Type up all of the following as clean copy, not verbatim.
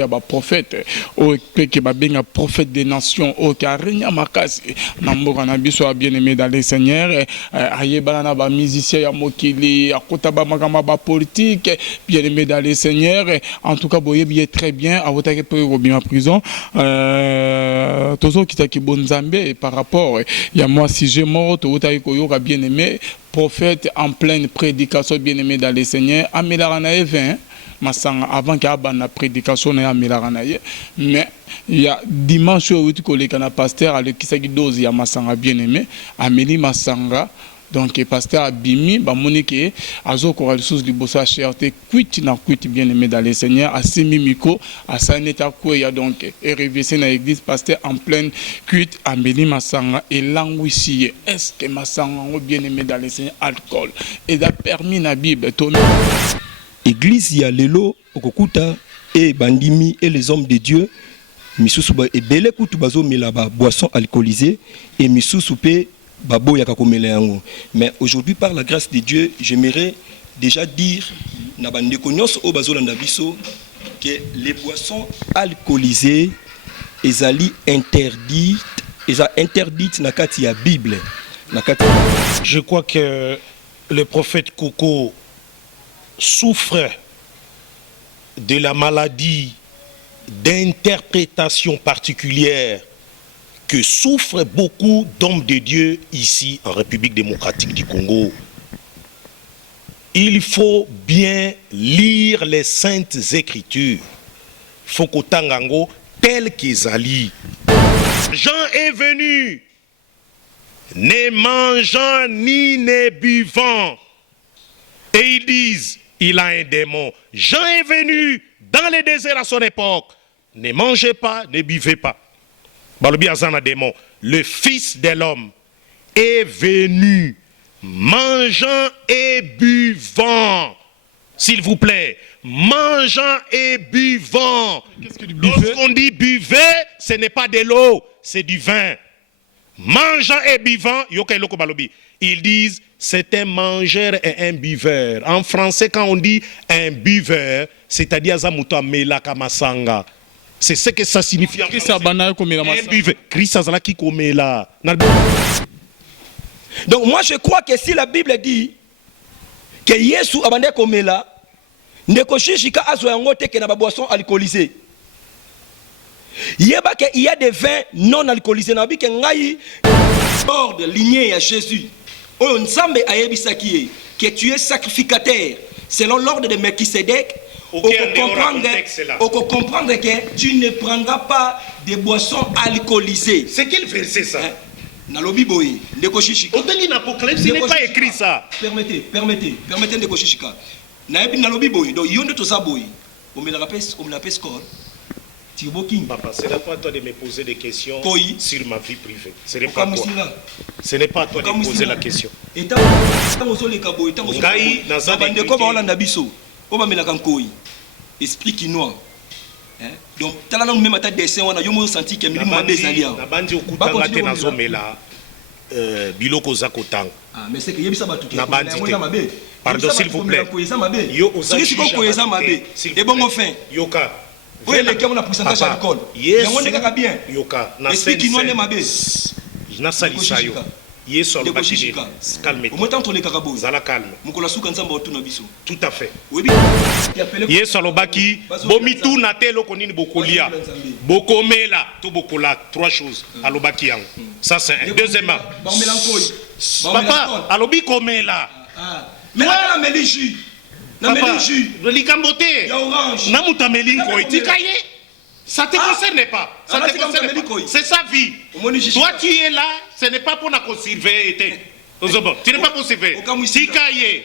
ya ba prophète o que ba benga prophète des nations o karenya makasi na mboka na biso a bien-aimé dans le Seigneur ayebana na ba musicien ya mokili akota ba makama ba politique bien-aimé dans le Seigneur en tout cas boyebi très bien a votaki pour Robin prison tozo kitaki bonzambe par rapport ya moi si j'ai mort to votaki koyoka bien-aimé prophète en pleine prédication bien-aimé dans le Seigneur amelarana event masanga avant qu'il y ait une prédication na amelarana mais il y a dimanche où tu collègues na pasteur avec qui s'agit dose ya masanga bien-aimé Amélie Masanga donc pasteur Abimi ba monique azoko ressources libosa cherté kuiti na kuiti bien-aimé dans le Seigneur a semimiko a saneta koya donc et révisé na église pasteur en pleine kuiti Amélie Masanga et languissier est-ce que Masanga bien-aimé dans le Seigneur alcool et a permis na Bible to église ya lelo okokuta et bandimi et les hommes de Dieu misusu ba ebele kutu bazo melaba boisson alcoolisée et misusu pe babo ya kakomela yango. Mais aujourd'hui par la grâce de Dieu j'aimerais déjà dire na bandeko nyonso o bazolanda biso que les boissons alcoolisées ezali interdites na kati ya Bible na kati. Je crois que le prophète Coco souffre de la maladie d'interprétation particulière que souffrent beaucoup d'hommes de Dieu ici en République démocratique du Congo. Il faut bien lire les saintes écritures. Fokotangango tel qu'Ezali. Jean est venu, ne mangeant ni ne buvant. Et ils disent, il a un démon. Jean est venu dans le désert à son époque. Ne mangez pas, ne buvez pas. Le Fils de l'homme est venu, mangeant et buvant. S'il vous plaît, mangeant et buvant. Lorsqu'on dit buvez, ce n'est pas de l'eau, c'est du vin. Mangeant et buvant, ils disent c'est un mangeur et un buveur. En français, quand on dit un buveur, c'est-à-dire Zamuta Melaka Masanga. C'est ce que ça signifie en français. Un buveur. Donc moi je crois que si la Bible dit que Yesu abande komela, ndeko shishika azwa yango te ke na ba boisson alcoolisée. Il y a des vins non alcoolisés. Na bi ke ngai hors de lignée à Jésus. Oh, Nzambe ayebisaki que tu es sacrificateur selon l'ordre de Melchisédek. On peut comprendre que tu ne prendras pas de boissons alcoolisées. C'est quel verset ça? Nalobi boy, ndeko shishika. Au dernier Apocalypse, il n'est pas écrit ça. Permettez ndeko shishika. Nayebi nalobi boy, donc yonde to sa boy. On me l'appelle score. Papa, ce n'est pas à toi de me poser des questions sur ma vie privée. Ce n'est pas à toi. Ce n'est pas à toi de me poser la question. Esprit quinois. Donc, tu as même à ta dessin, on a senti qu'il y a un bézalier. Biloko Zakotang. Mais c'est que y a ça. Pardon, s'il vous plaît. Yo, et bon, enfin. Yoka. Oui, les gars, on a pourcentage d'alcool. Yes. Bien. Yoka. Esprit quinois n'est pas bien. Nassalisayo. Yes, on va dire. Calme-toi. Au moins, tant les carabos. Zala calme. Tout à fait. Yes, on va dire. Bomitou natelo konini bokolia. Bokomela. Tout bokola. Trois choses. Alobaki yang. Ça, c'est un. Deuxièmement. Papa, alobi komela. Mais la mélichu. Papa, likambote. Namutamelinko. Tikaye. Ça ne te concerne pas. Ça te concerne pas. C'est sa vie. Toi, tu es là, ce n'est pas pour la conserver. Tu n'es pas pour surveiller. Tikaye.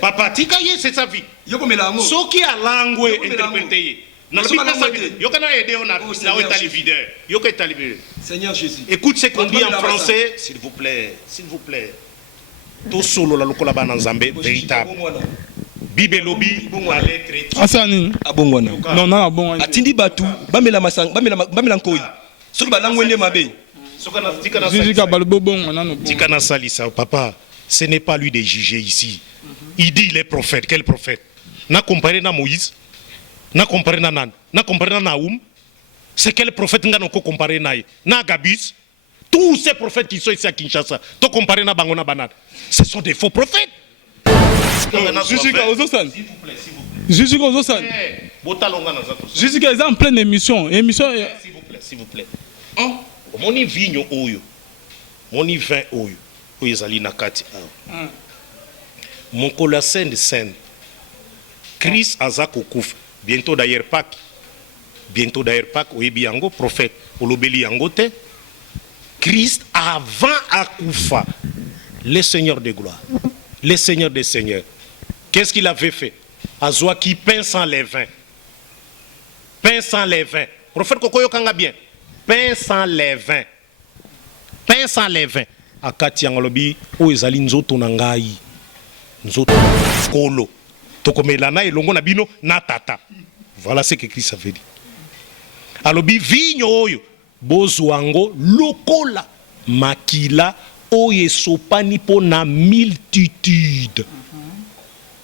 Papa, Tikaye, c'est sa vie. Ce qui a langue interprété. Seigneur Jésus. Écoute ce qu'on dit en français, s'il vous plaît. S'il vous plaît. Tout solo la lokola bananzambe véritable. Bible lobby la lettre. Asani. Abongwana. Non, non, bon. Atindi batu, bamela masang, bamela nkoi. Soki balangwende mabe. Tikana salisa papa, ce n'est pas lui de juger ici. Il dit il est prophète, quel prophète? Na comparé na Moïse. Na comparer na nan. Na comparer na Naoum. C'est quel prophète nga noko comparer na na Gabus. Tous ces prophètes qui sont ici à Kinshasa, to comparer na Bangona Banane. Ce sont des faux prophètes. Jujika Ozosan. Jujika Ozosan. Jujika est en pleine émission. S'il vous plaît. Moni vigno oyo. Moni vin oyo. Oyo ezali na kati awa. Mon colassène de scène. Chris Azako Kouf. Bientôt d'ailleurs Pâques. Oyebi yango prophète. Olobeli yango te. Christ avant Akoufa, le Seigneur de gloire, le Seigneur des seigneurs. Qu'est-ce qu'il avait fait? Azoa qui peint sans les vins. Peint sans les vins. Prophète Kokoyo Kanga bien. Peint sans les vins. Peint sans les vins. Akati Angolobi, o ezali nzoto nangai. Nzoto kolo. Tokomelana elongo na bino na tata. Voilà ce que Christ avait dit. Alobi vigno oyo. Bozuango lokola makila oye sopani po na multitude.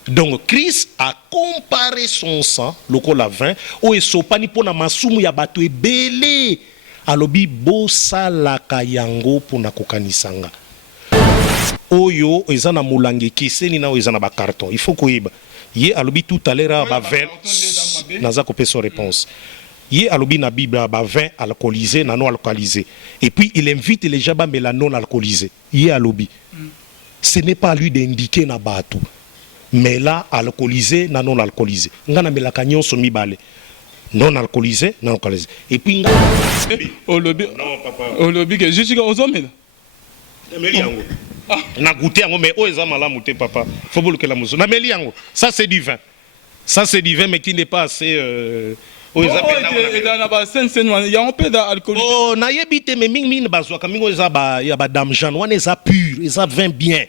Donc Christ a comparé son sang lokola vin oye sopani po na masumu ya bato ebele. Alobi bosalaka yango po na kokanisanga. Oyo ezana mulangi kiseni na ezana ba carton. Il faut koyeba. Ye alobi tout à l'heure ba vin naza kopé son réponse. Il alobi na Bible ba vin alcoolisé na non alcoolisé et puis il invite les gens à non alcoolisé. Il alobi ce n'est pas à lui d'indiquer na batou mais là alcoolisé na non alcoolisé ngana melaka nyonso mibale non alcoolisé non alcoolisé et puis olobi non papa olobi que juste ozomela meli yango na goûter yango mais o eza malamu te papa faut boluka la muso na meli yango ça c'est du vin mais qui n'est pas assez oh, na yebite mais mingi bazwa kamingo eza ba ya ba dame Jeanne wana eza pur eza vin bien.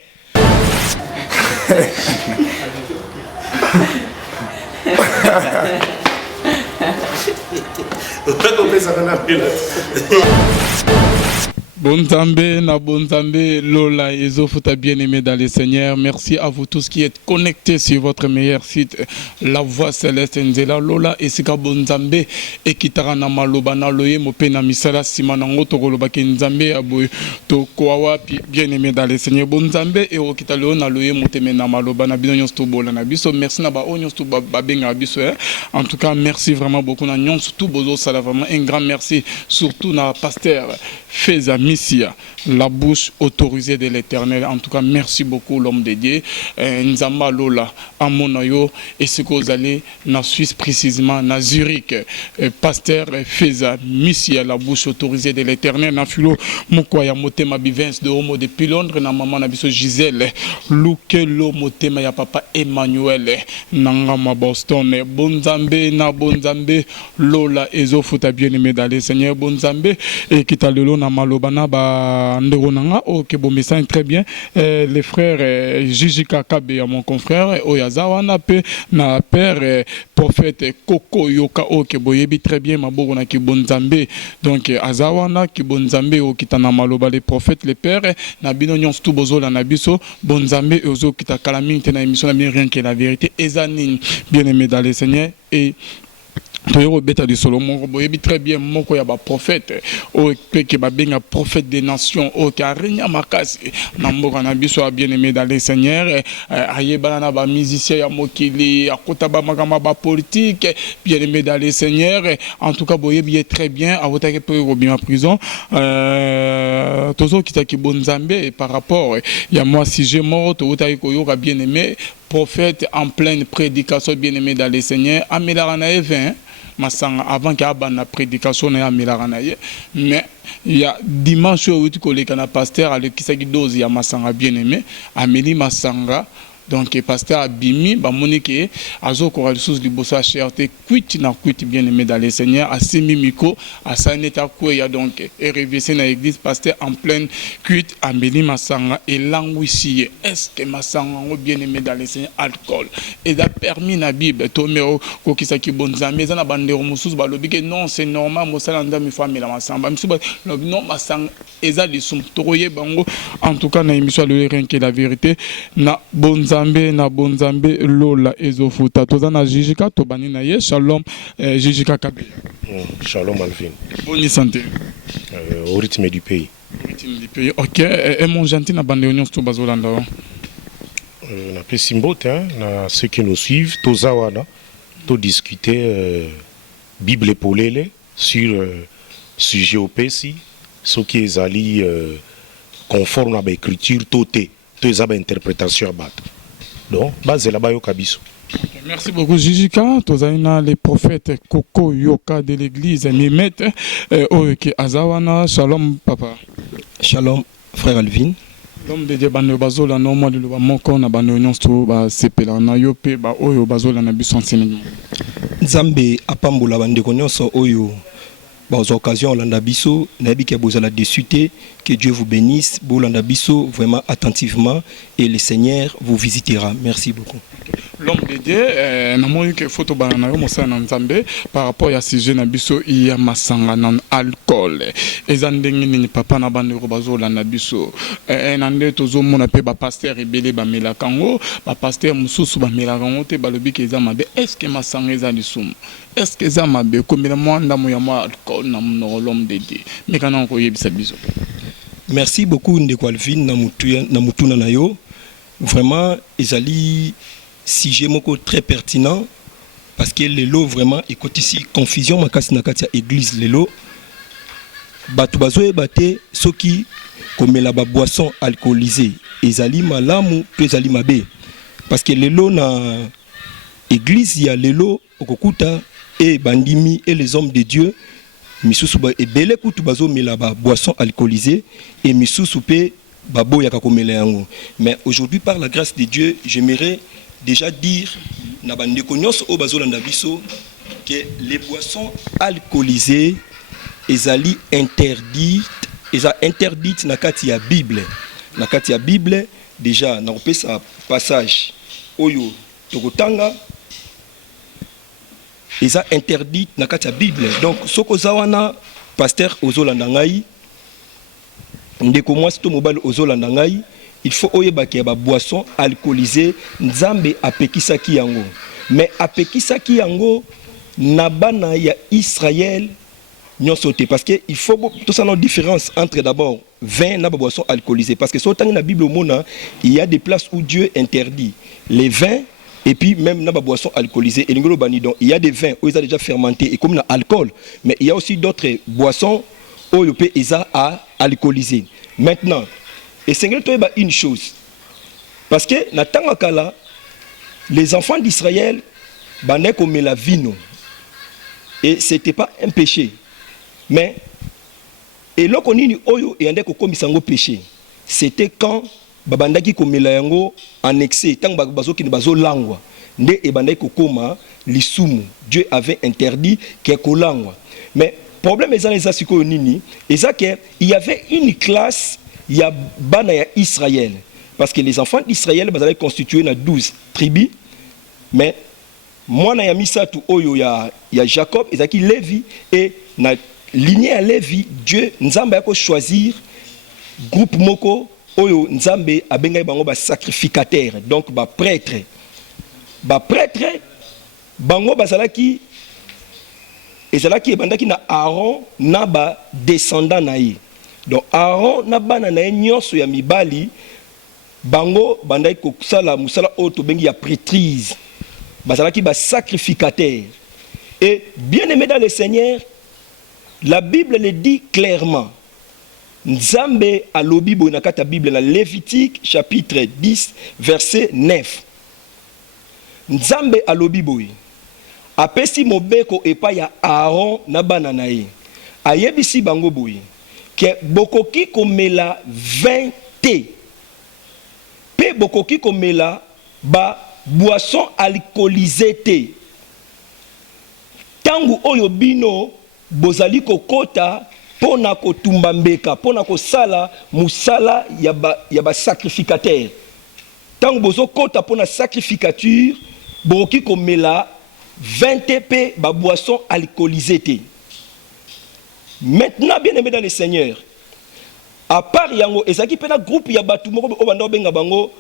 Bonzambe, Lola et Zofuta bien-aimés dans les Seigneurs. Merci à vous tous qui êtes connectés sur votre meilleur site, La Voix Céleste Nzela Lola et Sika Bonzambe et Kitarana Malobana Loye Mopena Misala Simanango Togoloba Kenzambe Aboy Tokoawa bien-aimés dans les Seigneurs Bonzambe et Okitaleona Loye Motemena Malobana Binonyos Tobola Nabiso. Merci Naba Onyos Toba Babenga Biso. En tout cas, merci vraiment beaucoup. Nyon surtout Bozo Sala vraiment un grand merci surtout na pasteur Feza Missia, la bouche autorisée de l'Éternel. En tout cas, merci beaucoup l'homme de Dieu. Nzamba Lola, Amonayo, et ce que vous allez en Suisse précisément, na Zurich. Pasteur Feza Missia, la bouche autorisée de l'Éternel. Na Filo, Mokoya Motema Bivens de Homo de Pilondre, na maman Nabiso Gisèle, Lukelo Motema ya papa Emmanuel, Nangama Boston, Bonzambe, na Bonzambe, Lola, Ezofuta bien-aimé dans les Seigneurs, Bonzambe, et Kitalelo na Malobana, Nderonanga, ok, bon, mais ça très bien. Les frères Gigi Kakabe, mon confrère, Oyazawa, na père, prophète Koko Yoka, ok, boyebi très bien, ma bogona ki bonzambe. Donc, Azawana, ki bonzambe, okitana maloba, les prophètes, les pères, na binonyon stu bozo la nabiso, bonzambe, ozo kita kalamine, tena émission, na bien rien que la vérité, Ezanin, bien aimé dans les Seigneurs, et Toyoro beta de Solomon, boyebi très bien, moko ya ba prophète, o que ba benga prophète des nations, o karenya makasi, namboka na biso bien aimé dans les Seigneurs, ayeba na ba musicien ya mokili, akota ba makama ba politique, bien aimé dans les Seigneurs, en tout cas boyebi très bien, avotake pe robima prison, tozo kitaki bonzambe par rapport ya moi si j'ai mort, tozo koyoka bien aimé prophète en pleine prédication bien aimé dans les Seigneurs, amelarana evin Masanga avant qu'il y ait une prédication na Milaranaye, mais il y a dimanche où tu connais qu'un pasteur avec qui s'agit dose ya Masanga bien aimé, Amélie Masanga. Donc, pasteur Abimi, Monique, Azo Koralisus Libosa Cherté, Kuit na Kuit bien aimé dans les Seigneurs, à Semimiko, à Saneta Kouya, donc, et révisé dans l'église, pasteur en pleine Kuit, Amélie Massanga, et Langouissier. Est-ce que Massanga, bien aimé dans les Seigneurs, alcool, et a permis la Bible, Tomeo, Kokisaki Bonzamé, Zana Bandero Moussous, Balobi, non, c'est normal, Mossalanda, mi femme, la Massanga, non, Massanga, Eza, les Soum, Toroye, Bango, en tout cas, na émission, le rien que la vérité, na Bonzamé. Nzambe na bonzambe lola ezofuta tozana Jijika tobani na ye shalom Jijika Kabila. Shalom Alvin. Bonne santé. Au rythme du pays. Au rythme du pays. OK, et mon gentil na bande union to bazolanda. Na pesimbote na ceux qui nous suivent tozawana to discuter Bible polele sur sujet opesi ce qui ezali conforme à l'écriture toté to ezaba interprétation abat. Donc base là-bas yo kabiso. Merci beaucoup Jijika. Tozaina les prophètes Koko Yoka de l'église Mimet Oke Azawana. Shalom papa. Shalom frère Alvin. L'homme de Dieu bande bazola normal le ba moko na bande union to ba sepela na yope ba oyo bazola na biso enseignement. Nzambe apambola bande nyonso oyo aux occasions landa biso nabi ke bozala dessus que Dieu vous bénisse bolanda biso vraiment attentivement et le Seigneur vous visitera. Merci beaucoup. L'homme de Dieu na moyo ke photo bana yo mosa na Nzambe par rapport ya sujet na biso ya masanga na alcool ezandengi ni papa na bande ko bazola na biso na nde tozo mona pe ba pasteur ebele ba melakango ba pasteur mususu ba melakango te balobi ke ezamabe est-ce que masanga eza lisumu est-ce que ezamabe komela mwanda mo ya ma alcool na l'homme de Dieu mais kana ko yebisa biso. Merci beaucoup ndeko Alvin na mutuna na yo vraiment ezali sujet moko très pertinent parce que lelo vraiment écoute ici confusion makasi na kati ya église lelo batu bazoe baté soki komela ba boisson alcoolisée ezali malamu to ezali mabe parce que lelo na église ya lelo okokuta et bandimi et les hommes de Dieu misusu ba ebele kutu bazo mela ba boisson alcoolisée et misusu pe babo ya komela yango. Mais aujourd'hui par la grâce de Dieu j'aimerais déjà dire na bandeko nyonso o bazolanda biso que les boissons alcoolisées ezali interdite na kati ya Bible. Na kati ya Bible déjà na kopesa passage oyo tokotanga eza interdite na kati ya Bible. Donc soko zawana pasteur ozolanda ngai ndeko mwasi to mobali ozolanda ngai il faut oyebaki ya ba boisson alcoolisée Nzambe apekisaki yango mais apekisaki yango na bana ya Israël nyonso te parce que il faut tout ça une différence entre d'abord vin na ba boisson alcoolisée parce que sur dans la Bible au monde il y a des places où Dieu interdit les vins et puis même na ba boisson alcoolisée et ngolo bani donc il y a des vins où ils ont déjà fermenté et comme na alcool mais il y a aussi d'autres boissons où le peut isa à alcooliser maintenant. Et c'est une chose. Parce que, dans le temps les enfants d'Israël, ils comme la vino. Et ce n'était pas un péché. Mais, et là, on a oyo et on comme un péché. C'était quand, babandaki comme la yango en excès, tant que bazo qui ne bazo langwa. Nde et bandai kokoma lisumu. Dieu avait interdit que langwa. Mais, problème est les asiko nini, et ça que il y avait une classe. Il y a bana ya Israël parce que les enfants d'Israël bazaient constitués na 12 tribus mais moi na ya misatu oyo ya Jacob ezaki Lévi et na lignée à Lévi Dieu Nzambe a choisir groupe moko oyo Nzambe abenga bango ba sacrificateur donc ba prêtre bango bazalaki ezalaki ebandaki na Aaron na ba descendant na ye. Donc Aaron na bana na nyonso ya mibali bango bandai ko sala musala auto bengi ya prêtrise bazalaki ba sacrificateur et bien aimé dans le Seigneur la Bible le dit clairement Nzambe alobi bo na kata Bible na Lévitique chapitre 10 verset 9 Nzambe alobi boy apesi mobeko epa ya Aaron na bana na ye ayebisi bango boy que bokoki komela 20 te pe bokoki komela ba boisson alcoolisée te tangu oyo bino bozali kokota pona kotumba mbeka pona kosala musala ya ba sacrificateur tangu bozo kota pona sacrificature bokoki komela 20 te pe ba boisson alcoolisée te. Maintenant, bien aimé dans le Seigneur, à part yango, ezaki pena groupe ya batu moko obanda benga bango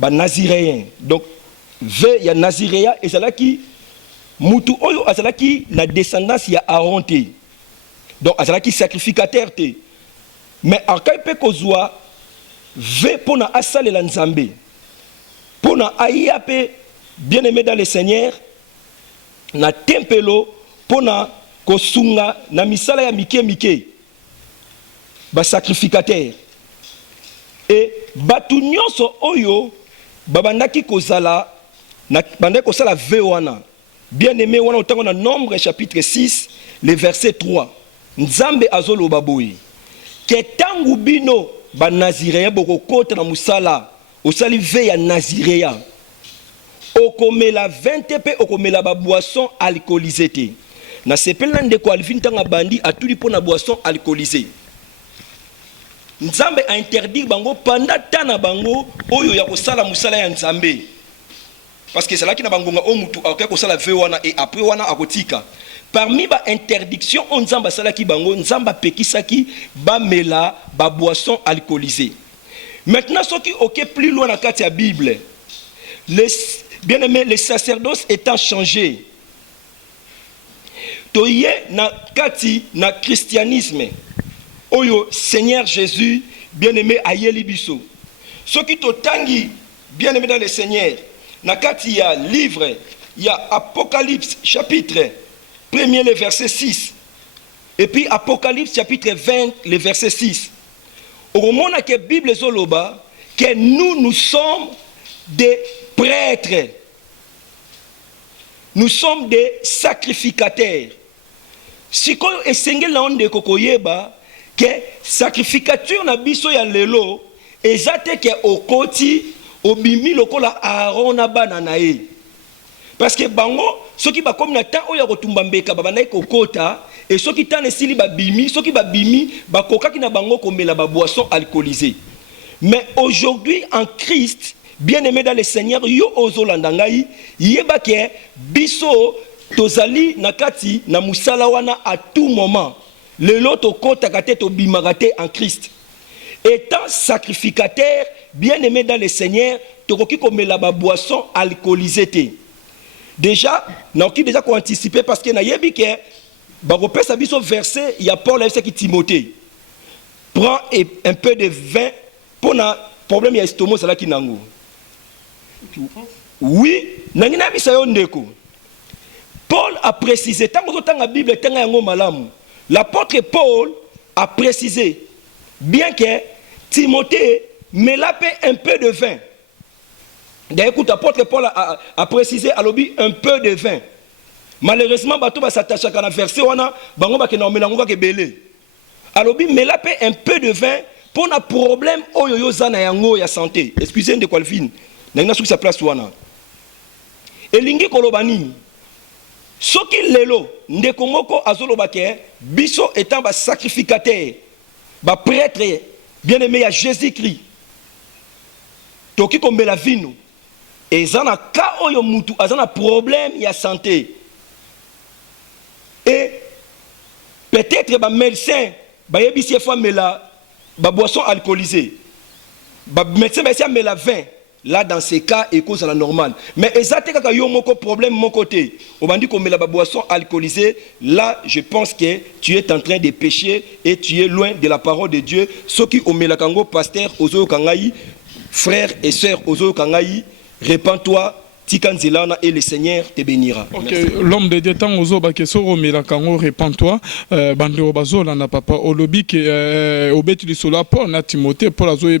ba naziréen. Donc V ya naziréa ezalaki mutu oyo azalaki na descendance ya Aaron te. Donc azalaki sacrificateur te. Mais akai pe kozwa V pona asalela nzambe. Pona ayape bien-aimé dans le Seigneur na tempelo pona kosunga na misala ya mike mike ba sacrificateur. Et batu nyonso oyo babandaki kozala na bandaki kosala V wana. Bien-aimé wana otango na Nombre chapitre 6 le verset 3. Nzambe azoloba boye ke tangu bino ba naziréen bokokota na musala osali V ya naziréen okomela 20 pe okomela ba boisson alcoolisée te. Na sepel na ndeko Alvin tanga bandi atuli pona boisson alcoolisée. Nzambe a interdit bango pendant tana bango oyo ya kosala musala ya nzambe. Parce que c'est là qui na bangonga o mutu akaya kosala V wana et après wana akotika. Parmi ba interdiction on nzamba sala ki bango nzamba pekisaki ba mela ba boisson alcoolisée. Maintenant ce qui ok plus loin dans la Bible, bien aimé, le sacerdoce étant changé. Toye na kati na christianisme. Oyo Seigneur Jésus, bien aimé ayeli biso. Ce qui totangi bien aimé dans le Seigneur. Na kati ya livre, il y a Apocalypse chapitre 1er le verset 6. Et puis Apocalypse chapitre 20 le verset 6. Au moment que la Bible zoloba que nous sommes des prêtres. Nous sommes des sacrificateurs. Si ko esengel na onde kokoyeba que sacrificature na biso ya lelo ezate ke okoti obimi lokola Aaron na bana na ye. Parce que bango soki ba comme na temps oya kotumba mbeka babana kokota et soki tan esili ba bimi soki ba bimi ba kokaki na bango komela ba boisson alcoolisée. Mais aujourd'hui en Christ, bien-aimé dans le Seigneur, yo ozolanda ngai yeba ke biso tozali nakati na musala wana à tout moment. Lelo to kota kate to bimagate en Christ. Étant sacrificateur, bien-aimé dans le Seigneur, tokoki komela ba boisson alcoolisée te. Déjà, naoki déjà ko anticiper parce que na yebi ke ba repesa biso verset il y a Paul avec qui Timothée. Prends un peu de vin pour na problème ya estomac sala ki nango. Oui, nangina bisa yo ndeko. Paul a précisé tango tanga Bible tanga yango malamu. L'apôtre Paul a précisé bien que Timothée me l'appelle un peu de vin. D'ailleurs, écoute, l'apôtre Paul a précisé à l'objet un peu de vin. Malheureusement, bateau va s'attacher à la verset wana bango ba ke na melango ke belé. À l'objet me l'appelle un peu de vin pour un problème oyo zana yango ya santé. Excusez de Calvin. Nangina sou sa place wana. Elingi kolobani. Soki lelo ndeko moko azoloba ke biso étant ba sacrificateur, ba prêtre bien-aimé à Jésus-Christ. Toki kombela vino. Et zana ka oyo mutu azana problème ya santé. Et peut-être ba médecin ba yebisi fois mela ba boisson alcoolisée. Ba médecin ba mela vin. Là dans ces cas et cause à la normale. Mais exactement quand yo moko problème mon côté. On m'a dit qu'on met la boisson alcoolisée, là je pense que tu es en train de pécher et tu es loin de la parole de Dieu. Ceux qui ont mis la kango pasteur ozo kangai, frères et sœurs ozo kangai, répands-toi. Et le Seigneur te bénira. Ok, l'homme de Dieu, tant aux autres, soro melakango, répands-toi. Bandeo bazola na papa olobi ke obeti li sola pour na Timothée pour la zoe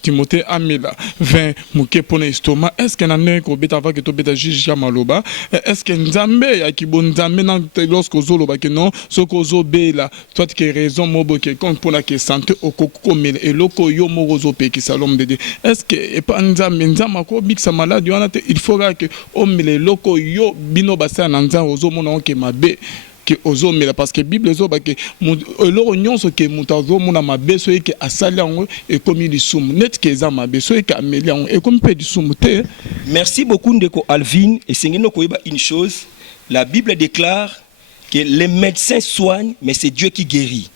Timothée amela 20 muke pour l'estomac. Est-ce que n'en est qu'au beta va que to beta juge maloba? Est-ce que nzambe ya ki bon nzambe na lorsque zolo ba que non, so ko zo bela toi que raison mobo que compte pour la que santé au koko mel et loko yo morozo pe qui l'homme de Dieu. Est-ce que et pas nzambe ko bik sa malade il faudra que omele loko yo bino basa na nzan ozo mona ke mabe ke ozo mela parce que Bible zo ba ke loko nyonso ke mutazo mona mabe so ke asali yango e komi lisumu net ke za mabe so ke ameli yango e komi pe lisumu te. Merci beaucoup ndeko Alvin et sengeno koyeba une chose, la Bible déclare que les médecins soignent mais c'est Dieu qui guérit.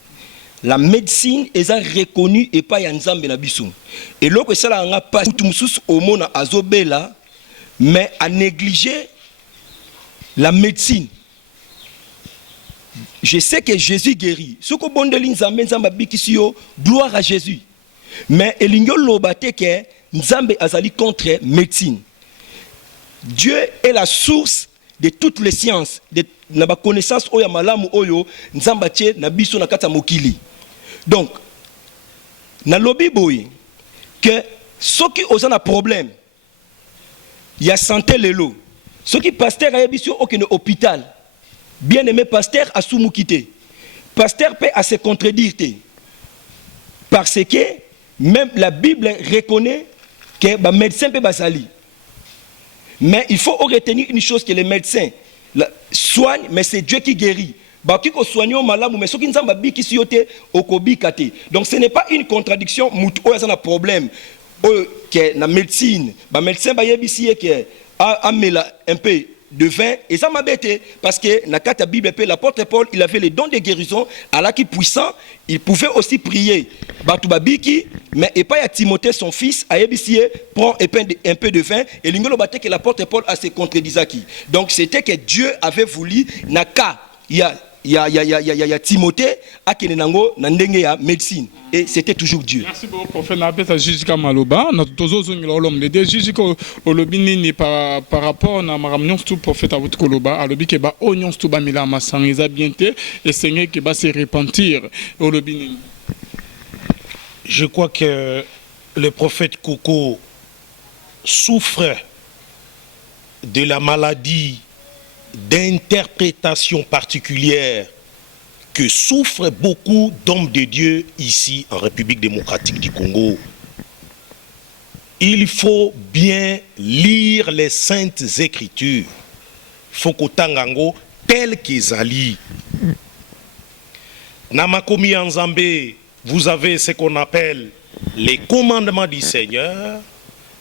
la médecine est reconnue et pas Nzambe na biso. Et lorsque ça a pas tout mususu omona azobela, mais à négliger la médecine. Je sais que Jésus guérit. Ce que bondeli Nzambe Nzamba bikisiyo, gloire à Jésus. Mais elingo lobate que Nzambe azali contre médecine. Dieu est la source de toutes les sciences, de la connaissance oya malamu oyo Nzamba tie na biso na kata mokili. Donc na lobi boy que ceux qui ont un problème, il y a santé lelo. Ceux qui pasteur a biso aucun hôpital. Bien-aimé pasteur a soumukité. Pasteur peut à se contredire. Parce que même la Bible reconnaît que les médecins peuvent basali. Mais il faut retenir une chose, que les médecins soignent, mais c'est Dieu qui guérit. Donc ce n'est pas une contradiction, il y a un problème. Que la médecine, les médecins un peu de vin, et ça m'a bêté, parce que dans la Bible, l'apôtre Paul, il avait les dons de guérison, Allah qui puissant, il pouvait aussi prier. Mais et pas à Timothée, son fils, à Ebissier, prend un peu de vin, et l'ingolo battait que l'apôtre Paul a se contredisé. Donc c'était que Dieu avait voulu, naka, il y a Timothée, à Kenenango, Nandenge ya médecine. Et c'était toujours Dieu. Merci beaucoup, prophète. Napesa Jijika Maloba. Notre l'homme de Dieu. Jijika Olobini par rapport à Maramnion, tout prophète à votre Koloba. Alobi Keba, Onion, Stuba Mila Massaniza bienté, et Seigneur qui va se repentir. Olobini. Je crois que le prophète Koko souffre de la maladie d'interprétation particulière que souffrent beaucoup d'hommes de Dieu ici en République démocratique du Congo. Il faut bien lire les saintes écritures. Fokotangango tel qu'Ezali. Namakomi Nzambe, vous avez ce qu'on appelle les commandements du Seigneur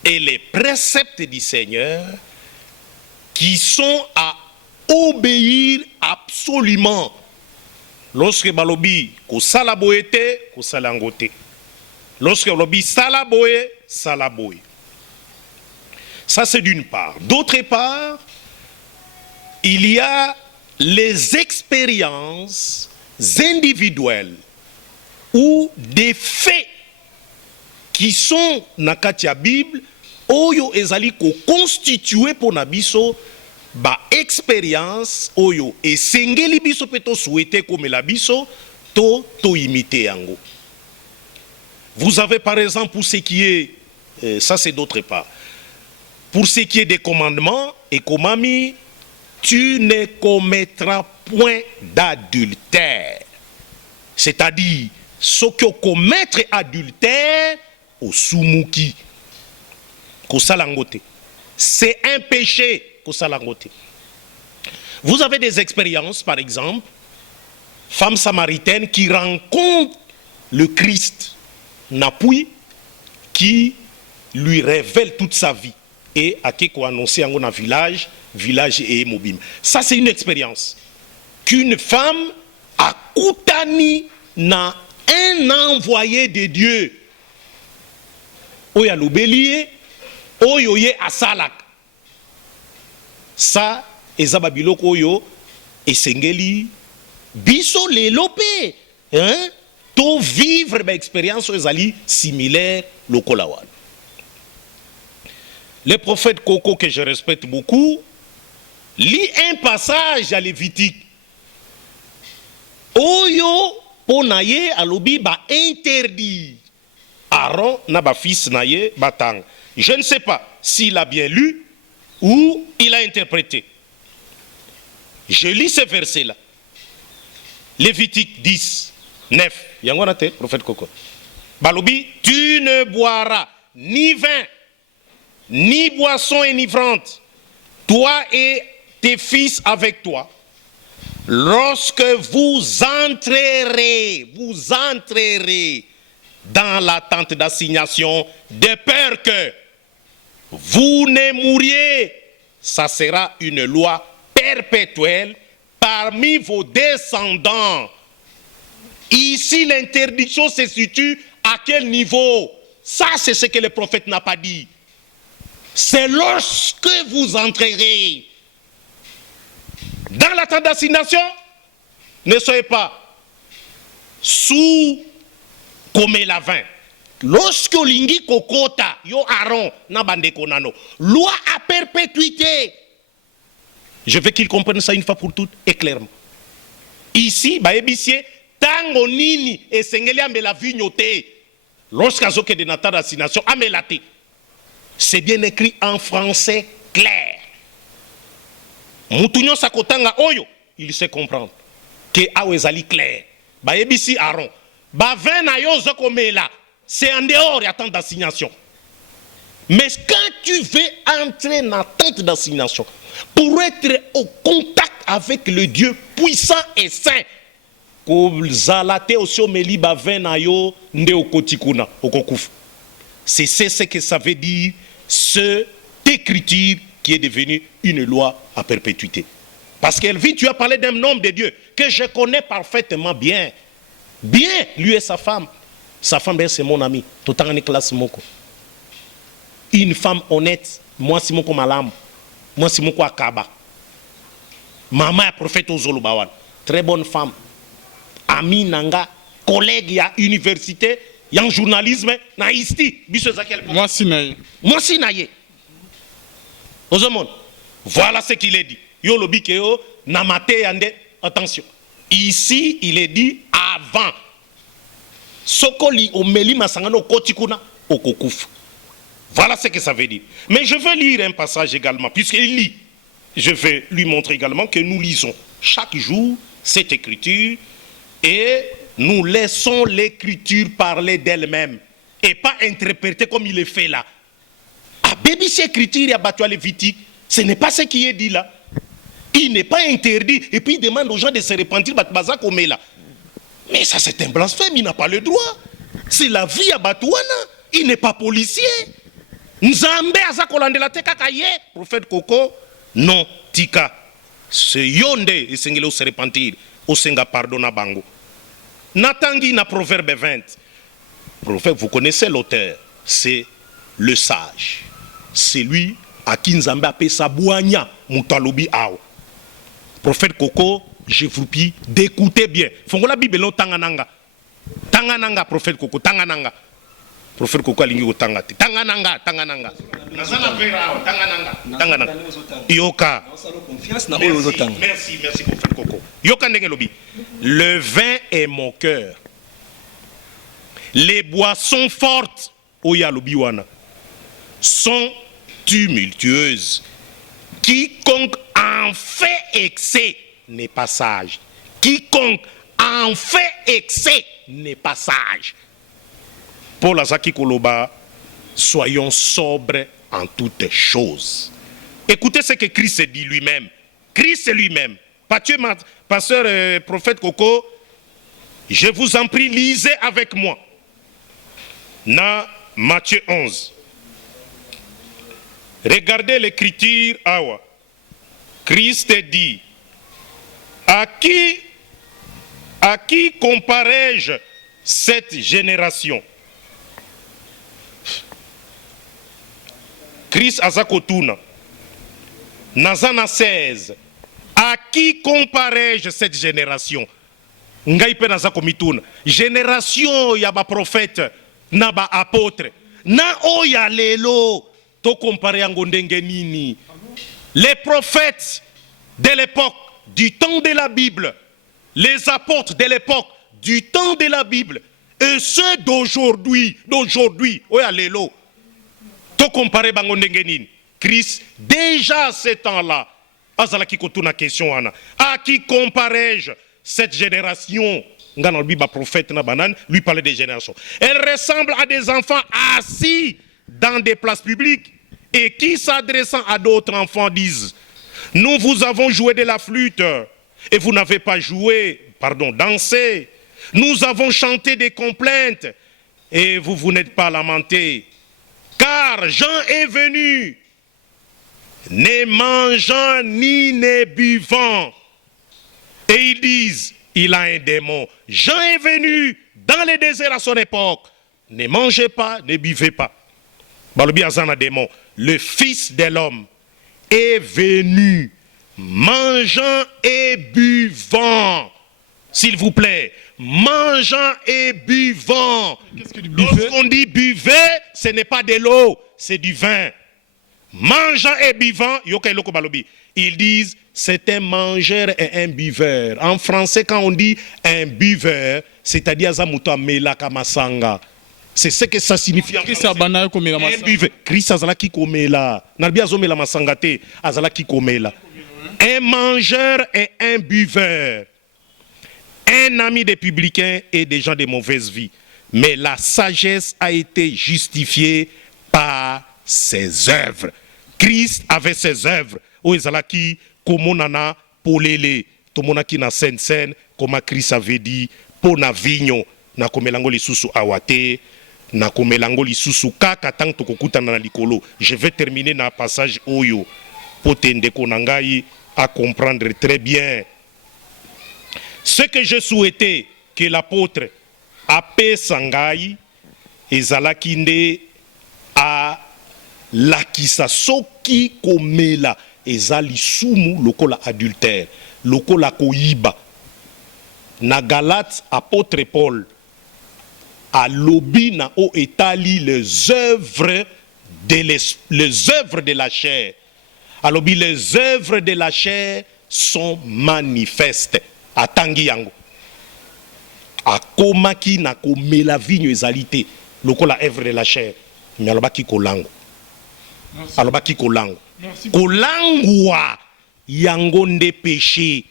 et les préceptes du Seigneur qui sont à obéir absolument. Lorsque balobi ko salaboete ko salangote. Lorsque balobi salaboe salaboe. Ça c'est d'une part. D'autre part, il y a les expériences individuelles ou des faits qui sont na katia Bible oyo ezali ko constitué pour nabiso ba expérience oyo et sengeli biso peto souhaiter comme la biso to imiter yango. Vous avez par exemple pour ce qui est ça c'est d'autre part. Pour ce qui est des commandements et komami, tu ne commettras point d'adultère. C'est-à-dire ce que commettre adultère au soumuki ko salangote. C'est un péché. Vous avez des expériences, par exemple, femme samaritaine qui rencontre le Christ, Napui, qui lui révèle toute sa vie. Et à qui qu'on annonce un village et mobile. Ça, c'est une expérience. Qu'une femme a koutani na un envoyé de Dieu. Oya l'obélier, oyoye asalak. Ça, ezaba biloko oyo esengeli biso lelopé, hein? To vivre ba expérience ezali similaire lokolawan. Le prophète Koko que je respecte beaucoup lit un passage à Lévitique. Oyo ponaye alobi ba interdit Aaron na ba fils naye batang. Je ne sais pas s'il a bien lu où il a interprété. Je lis ce verset-là. Lévitique 10, 9. Yangonate, prophète Koko. Balobi, tu ne boiras ni vin, ni boisson enivrante, toi et tes fils avec toi, lorsque vous entrerez dans la tente d'assignation, de peur que vous ne mouriez. Ça sera une loi perpétuelle parmi vos descendants. Ici, l'interdiction se situe à quel niveau? Ça, c'est ce que le prophète n'a pas dit. C'est lorsque vous entrerez dans la tente d'assignation, ne soyez pas sous comme la vin. Lorsque lingi kokota, yo Aaron, na bandeko nano, loi à perpétuité. Je veux qu'ils comprennent ça une fois pour toutes et clairement. Ici, baebisie, tango nini et sengeli amela vignoté. Lorsqu'azoke de nata d'assignation, amelate. C'est bien écrit en français clair. Moutounyo sakotanga oyo, il sait comprendre. Que awezali clair. Baebisi Aaron. Ba vin na yo zokomela. C'est en dehors de la tente d'assignation. Mais quand tu veux entrer dans la tente d'assignation, pour être au contact avec le Dieu puissant et saint, c'est ce que ça veut dire, cette écriture qui est devenue une loi à perpétuité. Parce qu'Elvin, tu as parlé d'un homme de Dieu que je connais parfaitement bien. Bien, lui et sa femme. Sa femme, c'est mon ami. Une femme honnête. Moi, c'est mon malam. Moi, c'est mon akaba. Maman est prophète aux Zolubawan. Très bonne femme. Ami nanga, collègue à l'université, il y a un journalisme, na isti. Moi, si naïe. Moi, si naïe. Voilà ce qu'il est dit. Yo lobi ke yo namate yande. Attention. Ici, il est dit avant. Sokoli omeli masangano kotikuna okokuf. Voilà ce que ça veut dire. Mais je veux lire un passage également, puisqu'il lit. Je vais lui montrer également que nous lisons chaque jour cette écriture et nous laissons l'écriture parler d'elle-même et pas interpréter comme il est fait là. Ah, baby, cette écriture, il y a battu à Lévitique. Ce n'est pas ce qui est dit là. Il n'est pas interdit. Et puis il demande aux gens de se repentir. Là. Mais ça, c'est un blasphème. Il n'a pas le droit. C'est la vie à Batouana. Il n'est pas policier. Nzambe azakolande la teka kaye. Prophète Koko. Non, Tika. C'est Yonde. Et sengele se repentir. Au senga pardonna bango. Natangi na proverbe 20. Prophète, vous connaissez l'auteur. C'est le sage. C'est lui à qui Nzambe appelle sa boigna. Moutalobi ao. Prophète Koko, je vous prie d'écouter bien. Fongola Bible non tangananga. Tangananga, prophète Koko, tangananga. Prophète Koko alingi tangati. Tangananga, tangananga. Nazana vera, tangananga, tangananga. Yoka. Merci, merci, prophète Koko. Yoka ndegelobi. Le vin est mon cœur. Les boissons fortes, oya lobiwana, sont tumultueuses. Quiconque en fait excès n'est pas sage. Quiconque en fait excès n'est pas sage. Paul Azaki Koloba, soyons sobres en toutes choses. Écoutez ce que Christ dit lui-même. Christ lui-même. Pasteur, prophète Koko, je vous en prie, lisez avec moi. Na Matthieu 11. Regardez l'écriture, Awa. Christ dit, à qui comparais-je cette génération? Christ Azakotuna, Nazana 16, à qui comparais-je cette génération? Ngaipe Nazakomituna, génération yaba prophète, naba apôtre, na oya lelo. Les prophètes de l'époque, du temps de la Bible, les apôtres de l'époque, du temps de la Bible, et ceux d'aujourd'hui, oui, allélo, to comparé bangondengenin, Christ, déjà à ce temps-là, azalaki kotuna question ana, à qui comparais-je cette génération? Nganalbi prophète na banan, lui parlait des générations. Elle ressemble à des enfants assis dans des places publiques et qui, s'adressant à d'autres enfants, disent: nous vous avons joué de la flûte et vous n'avez pas dansé. Nous avons chanté des complaintes et vous n'êtes pas lamenté. Car Jean est venu, ne mangeant ni ne buvant. Et ils disent: il a un démon. Jean est venu dans le désert à son époque. Ne mangez pas, ne buvez pas. Balobi azana démon. Le Fils de l'homme est venu mangeant et buvant. S'il vous plaît, mangeant et buvant. Qu'est-ce que du buffet? Lorsqu'on dit buvez, ce n'est pas de l'eau, c'est du vin. Mangeant et buvant, ils disent c'est un mangeur et un buveur. En français, quand on dit un buveur, c'est-à-dire Zamuta Melaka Masanga. C'est ce que ça signifie en français. Un buveur. Christ azalaki komela. Nalbi azomela masangate, azalaki komela. Un mangeur et un buveur. Un ami des publicains et des gens de mauvaise vie. Mais la sagesse a été justifiée par ses œuvres. Christ avait ses œuvres. Oezalaki komonana polele. Tomonaki na sen comme Christ avait dit pona vigno na komelango lisusu awate na komelango lisusu kaka tant tokokutana na likolo. Je vais terminer na passage oyo potende konangai à comprendre très bien. Ce que je souhaitais que l'apôtre Ape Sangai ezalaki nde a lakisa soki komela ezali sumu lokola adultère, lokola koyiba. Na Galate, apôtre Paul a lobby na o etali les œuvres de la chair. A lobby les œuvres de la chair sont manifestes. Atangi yango akomaki na komela vigno ezalité lokola œuvre de la chair mais alobaki kolango alobaki kolango kolangwa yango nde péché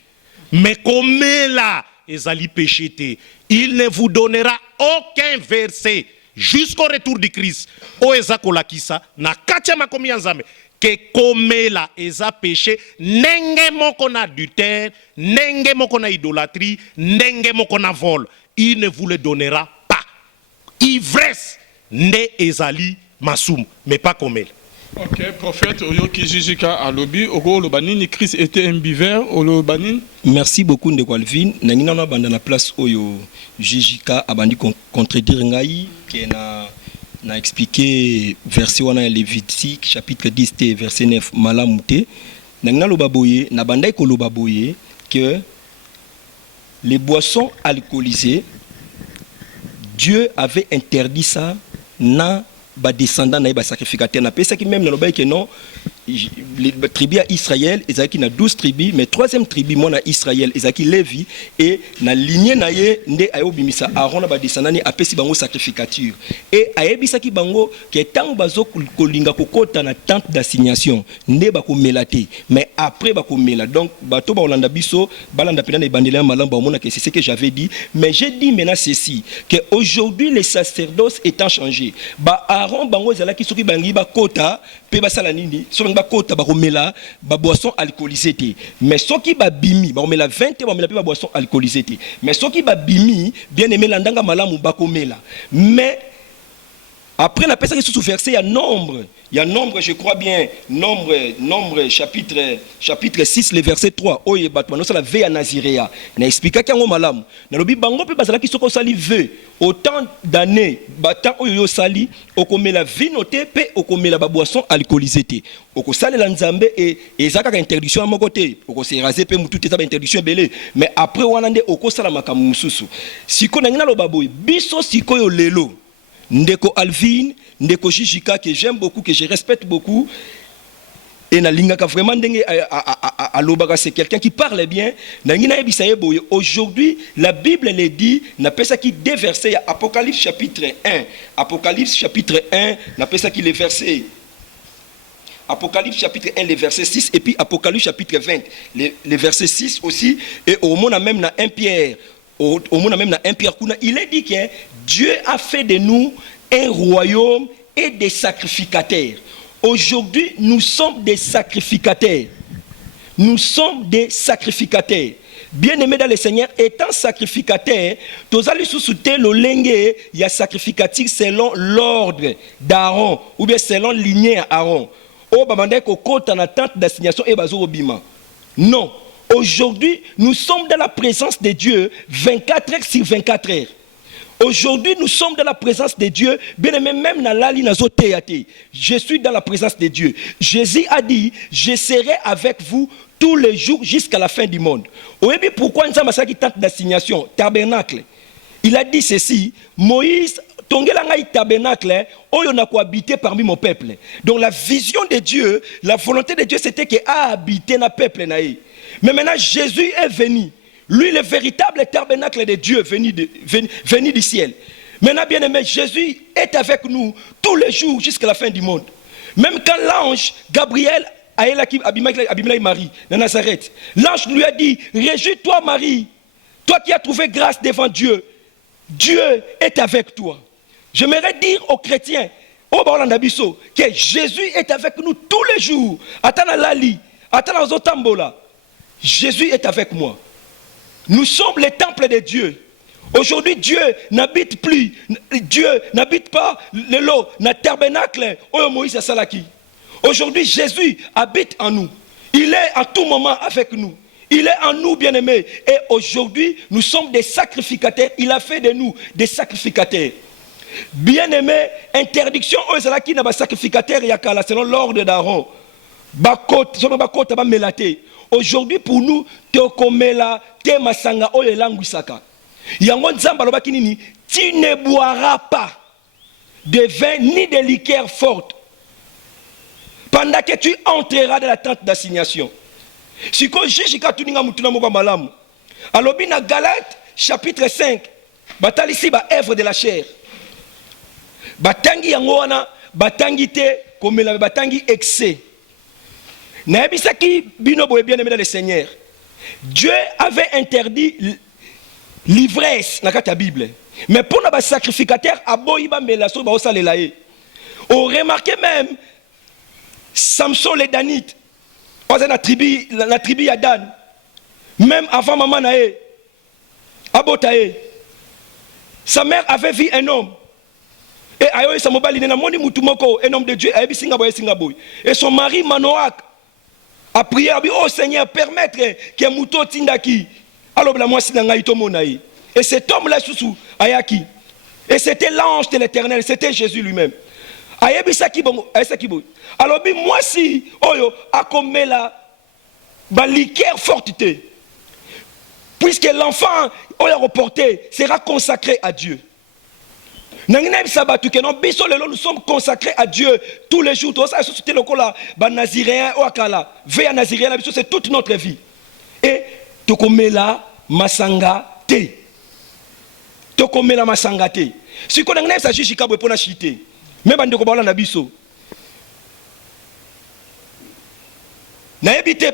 mais komela ezali péché te. Il ne vous donnera aucun verset jusqu'au retour du Christ o eza kolakisa na katia makomi ya Nzambe que komela eza péché ndenge moko na adultère, ndenge moko na idolâtrie, ndenge moko na vol. Il ne vous le donnera pas. Ivresse nde ezali masum, mais pas komela. Ok, prophète, Oyoki Jijika Alobi, Oro Lobanini, Christ était un buveur, Olobanini. Merci beaucoup Ndeko Alvin. Nangina na banda na place Oyo Jijika abandi contredire ngai ke na expliqué verset wana Lévitique chapitre 10 verset 9 malamute. Nangina loba boye na banda ko loba boye que les boissons alcoolisées, Dieu avait interdit ça na ba descendant na ba sacrificateur na pesa qui même na loba que non les tribus à Israël ezaki na 12 tribus mais troisième tribu mona Israël ezaki Lévi et na lignée na ye nde ayobimisa Aaron na ba descendant ni apesi bango sacrificature et ayebisaki bango que tant bazo kolinga kokota na tente d'assignation nde bakomela te mais après bakomela donc bato ba olanda biso balanda pena na bandela malamba mona que c'est ce que j'avais dit mais j'ai dit maintenant ceci que aujourd'hui les sacerdoces étant changés ba Aaron bango zalaki soki bangi ba kota pe basala nini soki ba kota ba komela ba boisson alcoolisée te mais soki ba bimi ba komela 20 ba komela pe ba boisson alcoolisée te mais soki ba bimi bien aimé landanga malamu ba komela mais après la personne qui sous verset il y a nombre je crois bien nombre chapitre 6 le verset 3 oye batwa no sala ve ya nazirea na expliquer kango malamu na lobi bango pe bazala ki soko sali ve autant d'années batan oyo yo sali okomela vino te pe okomela ba boisson alcoolisée te okosala la nzambe et ezaka ka interdiction à mon côté okose raser pe mutu te za ba interdiction belé mais après wana nde okosala makamu mususu siko na ngina loba boy biso siko yo lelo Ndeko Alvin, Ndeko Jijika, que j'aime beaucoup, que je respecte beaucoup. Et Nalingaka vraiment, c'est quelqu'un qui parle bien. Aujourd'hui, la Bible le dit, n'a pas ça qui déversé Apocalypse chapitre 1. Apocalypse chapitre 1, n'a pas ça qui les versets. Apocalypse chapitre 1, les versets 6, et puis Apocalypse chapitre 20, les versets 6 aussi, et au monde même dans 1 Pierre. Au monde même dans 1 Pierre, il est dit que Dieu a fait de nous un royaume et des sacrificateurs. Aujourd'hui, nous sommes des sacrificateurs. Nous sommes des sacrificateurs. Bien-aimés dans le Seigneur, étant sacrificateur, tous allez sous-souter le lengue, il y a sacrificatif selon l'ordre d'Aaron, ou bien selon lignée Aaron. Oh, bah, ko kota na tente d'assignation et bazo obima. Non. Aujourd'hui, nous sommes dans la présence de Dieu 24 heures sur 24 heures. Aujourd'hui, nous sommes dans la présence de Dieu. Bien aimé, même dans la ligne, je suis dans la présence de Dieu. Jésus a dit, je serai avec vous tous les jours jusqu'à la fin du monde. Et pourquoi nous avons tente d'assignation, tabernacle? Il a dit ceci, Moïse, Tongelangai tabernacle, on a habité parmi mon peuple. Donc la vision de Dieu, la volonté de Dieu, c'était qu'il a habité dans le peuple. Mais maintenant, Jésus est venu. Lui, le véritable tabernacle de Dieu venu du ciel. Maintenant, bien aimé, Jésus est avec nous tous les jours jusqu'à la fin du monde. Même quand l'ange Gabriel a abîmé Marie dans Nazareth, l'ange lui a dit, réjouis-toi Marie, toi qui as trouvé grâce devant Dieu. Dieu est avec toi. J'aimerais dire aux chrétiens, que Jésus est avec nous tous les jours. Attends Lali, attends Zotambola. Jésus est avec moi. Nous sommes les temples de Dieu. Aujourd'hui, Dieu n'habite plus. Dieu n'habite pas le lot, le tabernacle. Moïse Salaki. Aujourd'hui, Jésus habite en nous. Il est en tout moment avec nous. Il est en nous, bien-aimés. Et aujourd'hui, nous sommes des sacrificateurs. Il a fait de nous des sacrificateurs. Bien-aimés, interdiction aux Salaki n'a pas sacrificateur yakala selon l'ordre d'Aaron. Aujourd'hui, pour nous, Teokomela, Temasanga, Oyelanguisaka. Yangon Nzamba Lobaki Nini, tu ne boiras pas de vin ni de liqueur forte pendant que tu entreras dans la tente d'assignation. Si tu as tu malamu. Alors, dans Galates, chapitre 5, batalisi ba œuvre de la chair. Batangi yangona, batangi te, komela batangi excès. Bien aimé dans le Seigneur, Dieu avait interdit l'ivresse dans la Bible. Mais pour les sacrificateurs, on remarque même Samson les Danites, dans la tribu Yadan, même avant maman Naé, Abotaé, sa mère avait vu un homme. Et Ayoy Samobali, un homme de Dieu, et son mari Manoak a prié au Seigneur, permettre que Mouto Tindaki, alors la moitié n'a pas monaï. Et cet homme-là, sous Ayaki, et c'était l'ange de l'Éternel, c'était Jésus lui-même. Alors, moi, si, a comme la liqueur fortité, puisque l'enfant, reporté, sera consacré à Dieu. Nous sommes consacrés à Dieu tous les jours. C'est toute notre vie. Et Tokomela Masanga Te. Tokomela Masanga Te. Si on a ça, je pour la chité. Même si on a biso.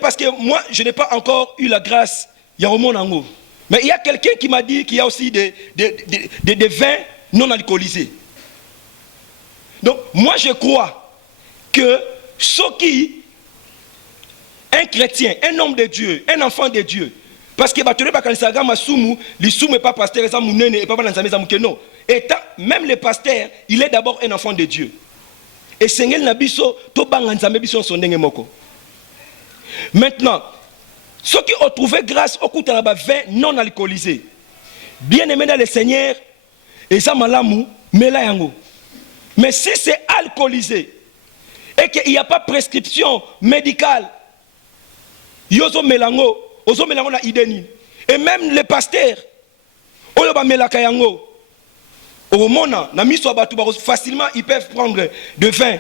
Parce que moi, je n'ai pas encore eu la grâce. Il y a au monde. Mais il y a quelqu'un qui m'a dit qu'il y a aussi des vins non alcoolisés. Donc, moi je crois que ce qui, un chrétien, un homme de Dieu, un enfant de Dieu, parce que n'est pas pasteur, non. Étant, même le pasteur, il est d'abord un enfant de Dieu. Et Seigneur Nabiso, maintenant, ceux qui ont trouvé grâce au coup de vin non alcoolisé, bien aimé dans le Seigneur, et ça malamu, mais si c'est alcoolisé et qu'il n'y a pas de prescription médicale, yozo melango, ozo melango na ideni. Et même les pasteurs, oyo ba melaka yango, au mona na miso abatu facilement ils peuvent prendre de vin.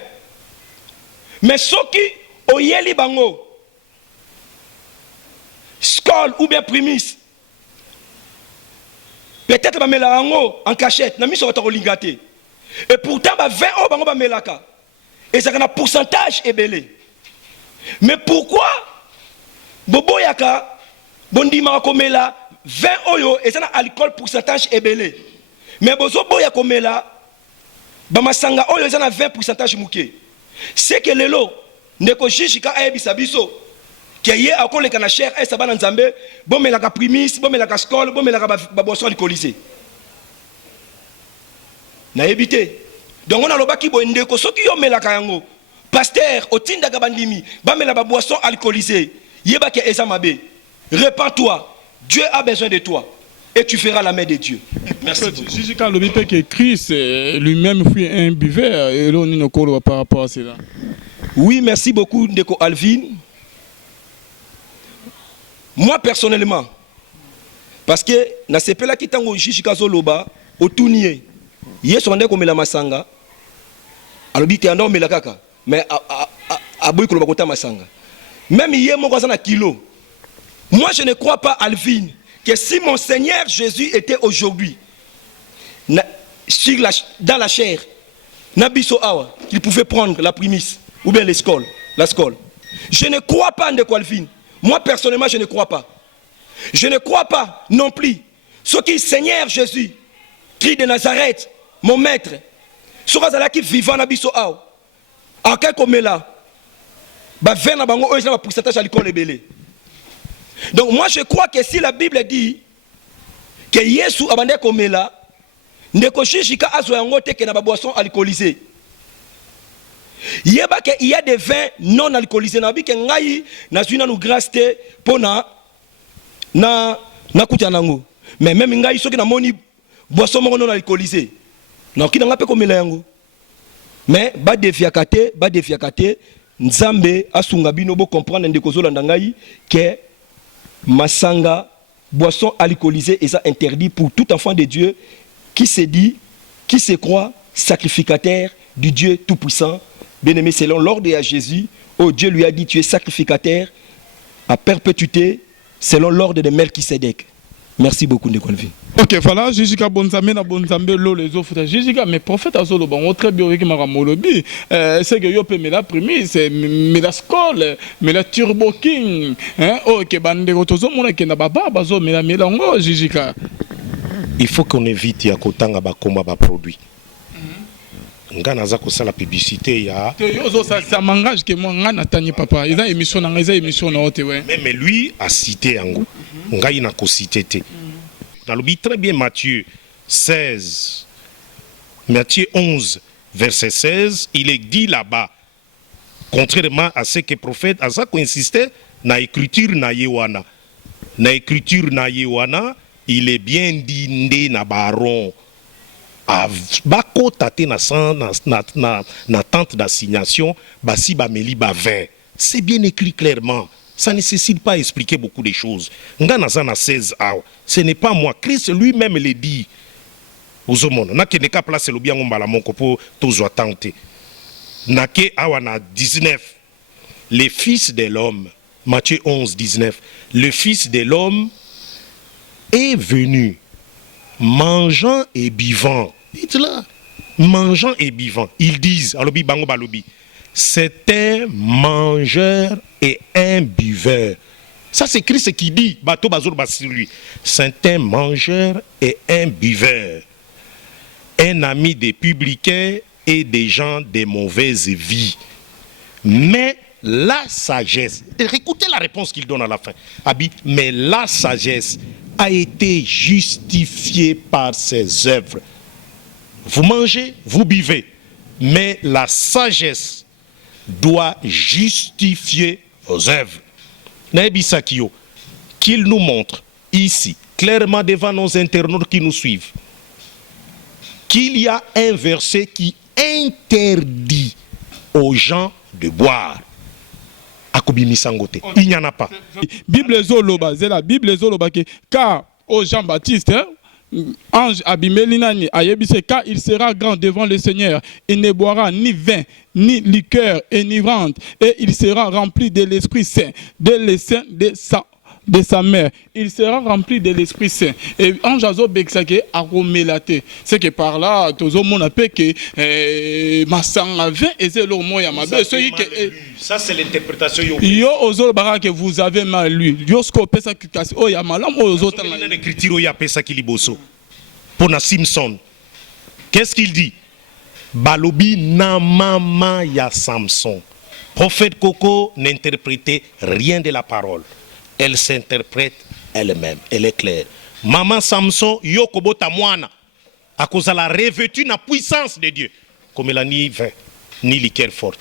Mais ceux qui oyeli bango, skol ou bien primis, peut-être ba melango en cachette, na miso bata kolingate. Et pourtant ba 20 o bango ba melaka. Et ça a un pourcentage ébélé. Mais pourquoi Boboyaka, Bondima Komela, 20 oyo, et ça a un alcool pourcentage ébélé. Mais Bozo Boya Komela, Bamasanga oyo, et ça a 20 pourcentage mouké. C'est que le lot, Neko Jishika Aebisabiso, qui est à quoi les canachères, et ça va dans Zambé, bon mais la primis, bon mais la cascole, bon mais la boisson alcoolisée. Na évité. Donc on a le baki boende ko soki yo melaka yango pasteur otinda gabandimi ba mela ba boisson alcoolisée yeba ke eza mabe Répands-toi. Dieu a besoin de toi. Et tu feras la main de Dieu. Merci beaucoup. Jésus, quand le dit que Christ lui-même fut un buveur, et là on est encore par rapport à cela. Oui, merci beaucoup, Ndeko Alvin. Moi, personnellement, parce que na sepela kitango Jishika Zoloba, au Tounier, hier sur Ndeko Mela Masanga, alobi te ando mela kaka, mais à boy koloba kota Masanga. Même hier, mon voisin a kilo. Moi, je ne crois pas, Alvin, que si mon Seigneur Jésus était aujourd'hui dans la chair, Nabiso Awa, qu'il pouvait prendre la prémisse, ou bien la scole. Je ne crois pas, Ndeko Alvin. Moi, personnellement, je ne crois pas. Je ne crois pas non plus. Ce qui Seigneur Jésus, Christ de Nazareth, mon maître, ce qui vivant dans Bisso Awa, en quelque moment, pourcentage à l'école est. Donc moi je crois que si la Bible dit que Yesu abandé comme là, ndeko shishika azo yango te que na ba boisson alcoolisée. Il y a des vins non alcoolisés. Na bi ke ngai na zuna nous grâce te pona na kutia nango. Mais même ngai soki na moni boisson non alcoolisée. Na ki na pe comme là yango. Mais ba defiakate Nzambe asunga bino bo comprendre ndeko zolanda ngai que Masanga, boisson alcoolisée, est interdit pour tout enfant de Dieu qui se dit, qui se croit sacrificateur du Dieu Tout-Puissant. Bien-aimé, selon l'ordre de Jésus, oh Dieu lui a dit, tu es sacrificateur à perpétuité, selon l'ordre de Melchisédek. Merci beaucoup, Ndekolvi. Ok, voilà, Jijika Bonzambe na Bonzambe lo les offres Jijika, mais prophète Azolo bon très bien avec Maramolobi, c'est que yo peut me la prémisse, mais la scole, mais la Turbo King, hein, ok, bande rotozo mona ke na baba bazo me la melango Jijika. Il faut qu'on évite ya kotanga ba komba ba produit. Nga naza ko sala publicité ya. Ça m'engage que moi nga natani papa, ils ont émission na haute ouais. Même lui a cité yango. Nga ina ko cité te. Dans le très bien Matthieu 16, Matthieu 11, verset 16, il est dit là-bas, contrairement à ce que le prophète a ça insisté, na écriture na yewana. Na écriture na yewana, il est bien dit na baron. Bako tate na tente d'assignation, basi ba meli ba vin. C'est bien écrit clairement. Ça ne nécessite pas expliquer beaucoup de choses. Ngana 16 ans. Ce n'est pas moi. Christ lui-même le dit. Aux hommes, n'a qu'à placer le bien en balamon pour tous attenter. N'a qu'à 19. Le Fils de l'homme, Matthieu 11, 19. Le Fils de l'homme est venu, mangeant et buvant. Dites là, mangeant et buvant. Ils disent, alobi bango balobi. C'est un mangeur et un buveur. Ça c'est Christ qui dit, bateau bazur sur lui. C'est un mangeur et un buveur. Un ami des publicains et des gens de mauvaise vie. Mais la sagesse, écoutez la réponse qu'il donne à la fin. Abi, mais la sagesse a été justifiée par ses œuvres. Vous mangez, vous buvez. Mais la sagesse doit justifier vos œuvres. Naebisakio, qu'il nous montre ici, clairement devant nos internautes qui nous suivent, qu'il y a un verset qui interdit aux gens de boire. Il n'y en a pas. Bible Zoloba, c'est la Bible Zoloba car au Jean-Baptiste, ange Abimelinani ayebise car il sera grand devant le Seigneur. Il ne boira ni vin, ni liqueur enivrante, et il sera rempli de l'Esprit Saint, de sa mère. Il sera rempli de l'Esprit Saint. Et ange azo beksake aromelate. C'est que par là, tozo mon appelle que masanga vin et c'est le mot yamabe. Ça c'est l'interprétation yo ozo bara que vous avez mal lu. Yo scope ça qui casse. Oh yamalam ozo tanga. Il y a l'écriture ya pesa ki liboso. Pour na Simpson. Qu'est-ce qu'il dit? Balobi na mama ya Samson. Prophète Coco n'interprétait rien de la parole. Elle s'interprète elle-même. Elle est claire. Maman Samson, yokobo tamwana. À cause de la revêtue la puissance de Dieu. Comme elle a ni vin, ni liqueur forte.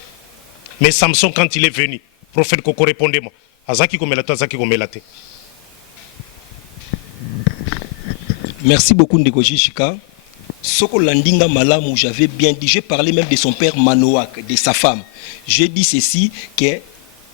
Mais Samson, quand il est venu, prophète Coco répondez-moi. Azaki comme elle a, azaki comme elle a. Merci beaucoup Ndeko Jishika. Soko Landinga Malamu, j'avais bien dit, j'ai parlé même de son père Manoak, de sa femme. J'ai dit ceci, que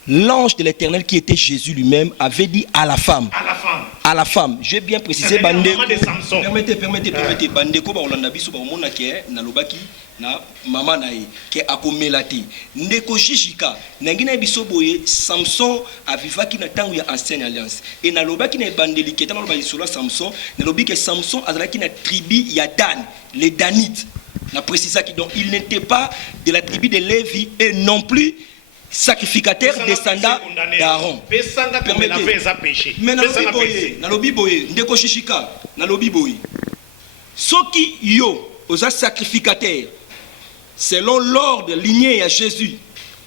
l'ange de l'Éternel qui était Jésus lui-même avait dit à la femme. À la femme. À la femme. J'ai bien précisé Bandeko. Permettez. Permettez. Bandeko ba Olanda biso ba mona ke na lobaki na mama na ye ke akomelati. Ndeko Jishika nangina biso boye Samson avivaki na tango ya ancienne alliance. Et na lobaki na bandeli ke tango ba lisolo Samson, na lobi ke Samson azalaki na tribu ya Dan, les Danites. Na précisa qui donc il n'était pas de la tribu de Lévi et non plus sacrificateur descendant d'Aaron. Permettez. Mais na lobi boye Ndeko Jishika na lobi boye soki yo oza sacrificateur selon l'ordre ligné à Jésus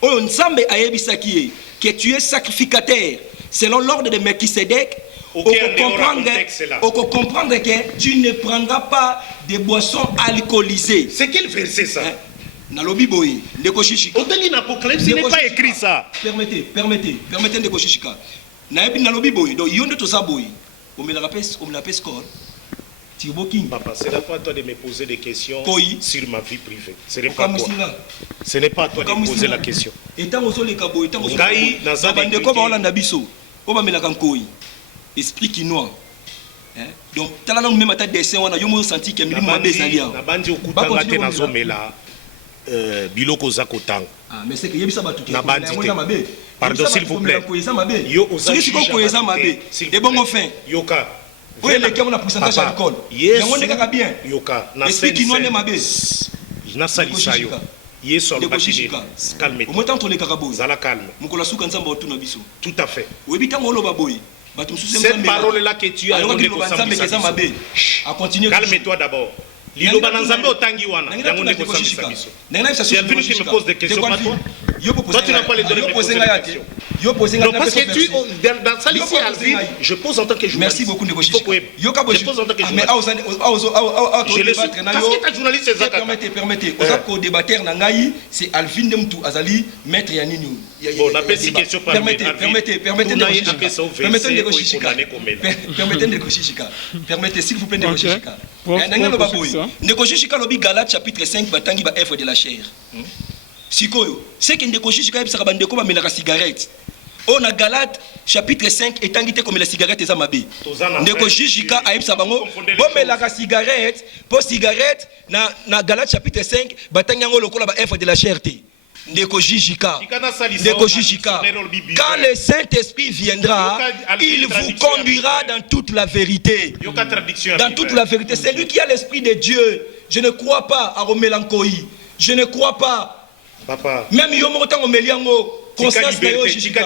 oyo Nzambe ayebisaki ye que tu es sacrificateur selon l'ordre de Melchisedec, on comprendre que tu ne prendras pas de boissons alcoolisées. C'est quel verset ça? Nalobi boye Ndeko Jishika. Au Apocalypse, il n'est pas écrit ça. Permettez Ndeko Jishika. Naebi nalobi boye donc yonde toza boye. On me l'appelle score. Papa, c'est la fois à toi de me poser des questions sur ma vie privée. Ce n'est pas toi. Ce n'est pas à toi de me poser la question. Esprit quinois. Donc, tu as même à dessin, on a senti qu'il y a un biloko za kotanga. Ah, mais c'est que yebisa batuki. Na bandité. Pardon, s'il vous plaît. Yo osa et bon enfin. Yoka. Oui, les gars, on a pourcentage d'alcool. Yes. Bien. Yoka. Esprit quinois ne mabe. Na salisa yo. Yesu ambakili. Calme-toi. Au moins entre les carabos. Zala calme. Mukola suka nzamba otuna biso. Tout à fait. Webita ngolo baboy. Cette parole-là que tu as donnée pour calme-toi d'abord. Liloba Nzambe otangi wana. Tu es venu qui me pose des questions pas toi. Toi tu n'as pas les données de poser des questions. Non, parce que tu dans ça ici Alvin, je pose en tant que journaliste. Merci beaucoup de Je pose en tant que journaliste. Je le suis. Parce que ta journaliste c'est ça. Permettez. Oza ko débatteur na ngai, c'est Alvin Demtu Azali maître ya nini. Bon, on appelle ces questions par Permettez de Koshishika. Permettez s'il vous plaît de Koshishika. Ndeko Jishika lobi Galates chapitre 5 batangi ba œuvre de la chair. Sikoyo, c'est que Ndeko Jishika yebisa bandeko ba melaka cigarette. On a Galates chapitre 5 etangi te comme la cigarette eza mabe. Ndeko Jishika ayebisa bango bo melaka cigarette, po cigarette na Galates chapitre 5 batangi yango lokola ba œuvre de la chair te. Ndeko Jishika. Quand le Saint-Esprit viendra, il vous conduira dans toute la vérité. Dans toute la vérité. C'est lui qui a l'Esprit de Dieu. Je ne crois pas à Romélankoï. Je ne crois pas. Papa. Même Yomotan Omeliango. Tika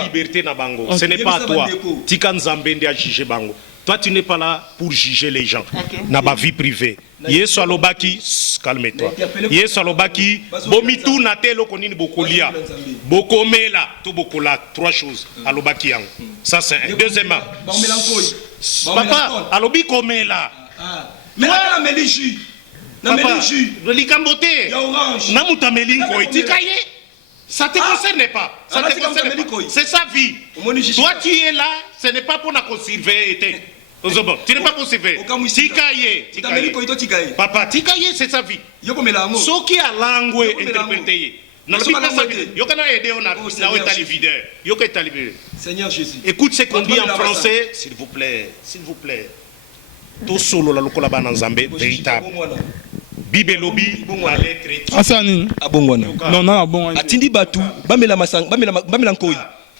liberté na bango. Ce n'est pas à toi. Tika Nzambende a jugé bango. Toi, tu n'es pas là pour juger les gens. Na ba vie privée. Yesu alobaki, calme-toi. Yesu alobaki, bomitu na telo konini bokolia. Bokomela, to bokola, trois choses. Alobaki yang. Ça c'est un. Deuxièmement. Papa, alobi komela. Mais la melichu. Na melichu. Likambote. Na mutamelinko itikaye. Ça ne te concerne pas. Ça te concerne pas. C'est sa vie. Toi tu es là, ce n'est pas pour la surveiller. Tu n'es pas pour surveiller. Tikaye. Papa, tikaye, c'est sa vie. Ce qui a langue interprété. Seigneur Jésus. Écoute ce qu'on dit en français, s'il vous plaît. S'il vous plaît. Tout solo la lokola bananzambe véritable. Bible lobby la lettre. Asani. Abongwana. Non, non, bon. Atindi batu, bamela masang, bamela nkoi.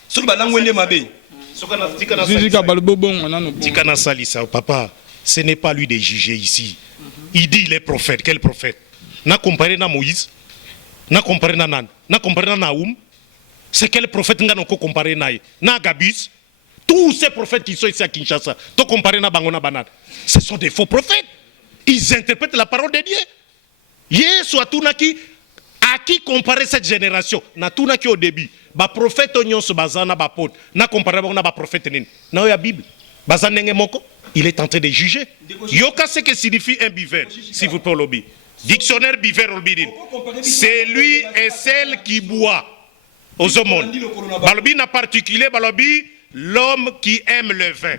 Soki balangwende mabe. Tikana salisa, papa, ce n'est pas lui de juger ici. Il dit il est prophète. Quel prophète? Na comparé na Moïse, na comparé na Nan, na comparé na Naoum. C'est quel prophète nga noko comparé na na Gabus? Tous ces prophètes qui sont ici à Kinshasa, to comparé na Bangona Banane. Ce sont des faux prophètes. Ils interprètent la parole de Dieu. Yesu atunaki à qui comparer cette génération? Na tunaki au début. Ba prophète nyonso bazana ba pote. Na comparer ba prophète nini? Na ya Bible. Bazanenge moko, il est en train de juger. Yoka ce que signifie un buveur, s'il vous plaît lobby. Dictionnaire buveur lobby. C'est lui et celle qui boit. Aux hommes. Balobi n'a particulier balobi l'homme qui aime le vin.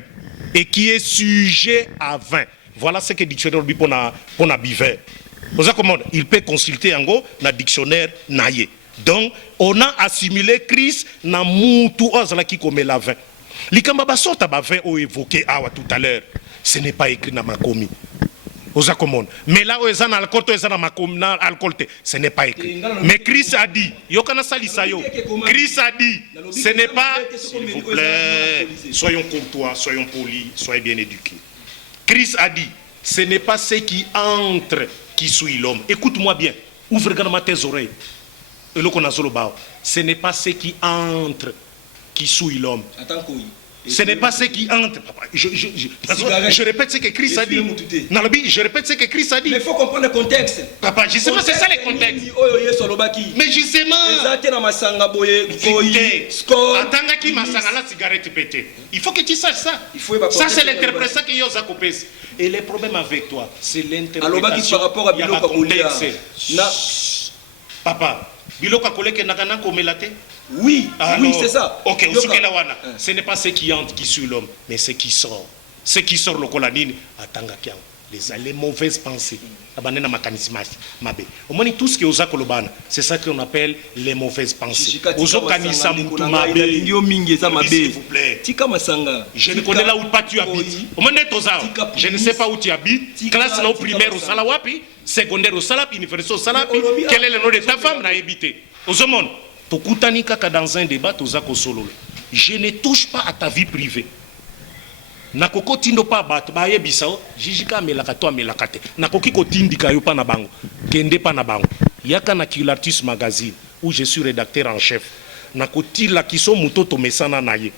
et qui est sujet à vin. Voilà ce que le dictionnaire dit pour na biver. Vous savez comment il peut consulter en gros na dictionnaire naïe. Donc on a assimilé Christ na mutu ozala qui comme la vin. Likamba ba sota ba vin o évoqué awa tout à l'heure. Ce n'est pas écrit dans Makomi. Oza commande. Mais là où ils ont alcool, ils ont Makomi na alcool, ce n'est pas écrit. Mais Christ a dit, yokana salisayo. Christ a dit, ce n'est pas. S'il vous plaît, soyons courtois, soyons polis, soyez bien éduqués. Christ a dit, ce n'est pas ce qui entre qui suit l'homme. Écoute-moi bien, ouvre également tes oreilles. Ce n'est pas ce qui entre qui suit l'homme. Ce n'est pas ce qui entre. Papa. Je répète ce que Christ a dit. Je répète ce que Christ a dit. Mais il faut comprendre le contexte. Papa, justement, c'est ça le contexte. Mais justement, écoutez, attends qui m'a la cigarette pété. Il faut que tu saches ça. Ça, c'est l'interprétation que Yosa Kopes. Et le problème avec toi, c'est l'interprétation. Par rapport à Biloko contexte. Papa, Biloko Koleke Nagana Komelate. Oui, alors, oui, c'est ça. Ok, ce n'est pas ce qui entre qui suit l'homme, mais ce qui sort. Ce qui sort le colanine, les mauvaises pensées. Tout ce qui est aux akolobana, c'est ça qu'on appelle les mauvaises pensées. Aux okanisa s'il vous plaît. Je ne connais là où pas tu habites. Je ne sais pas où tu habites. Classe au primaire au Salawapi, secondaire au Salapi, université au Salapi. Quel est le nom de ta femme n'a habité? Aux hommes. Dans un débat, je ne touche pas à ta vie privée. Nakoko tindo pa bat ba yebisao jijika melaka to melakate nakoki ko tindika yo pa na bango kende pa na bango yaka na Kilartus magazine où je suis rédacteur en chef nakoti la kiso mutoto mesana naye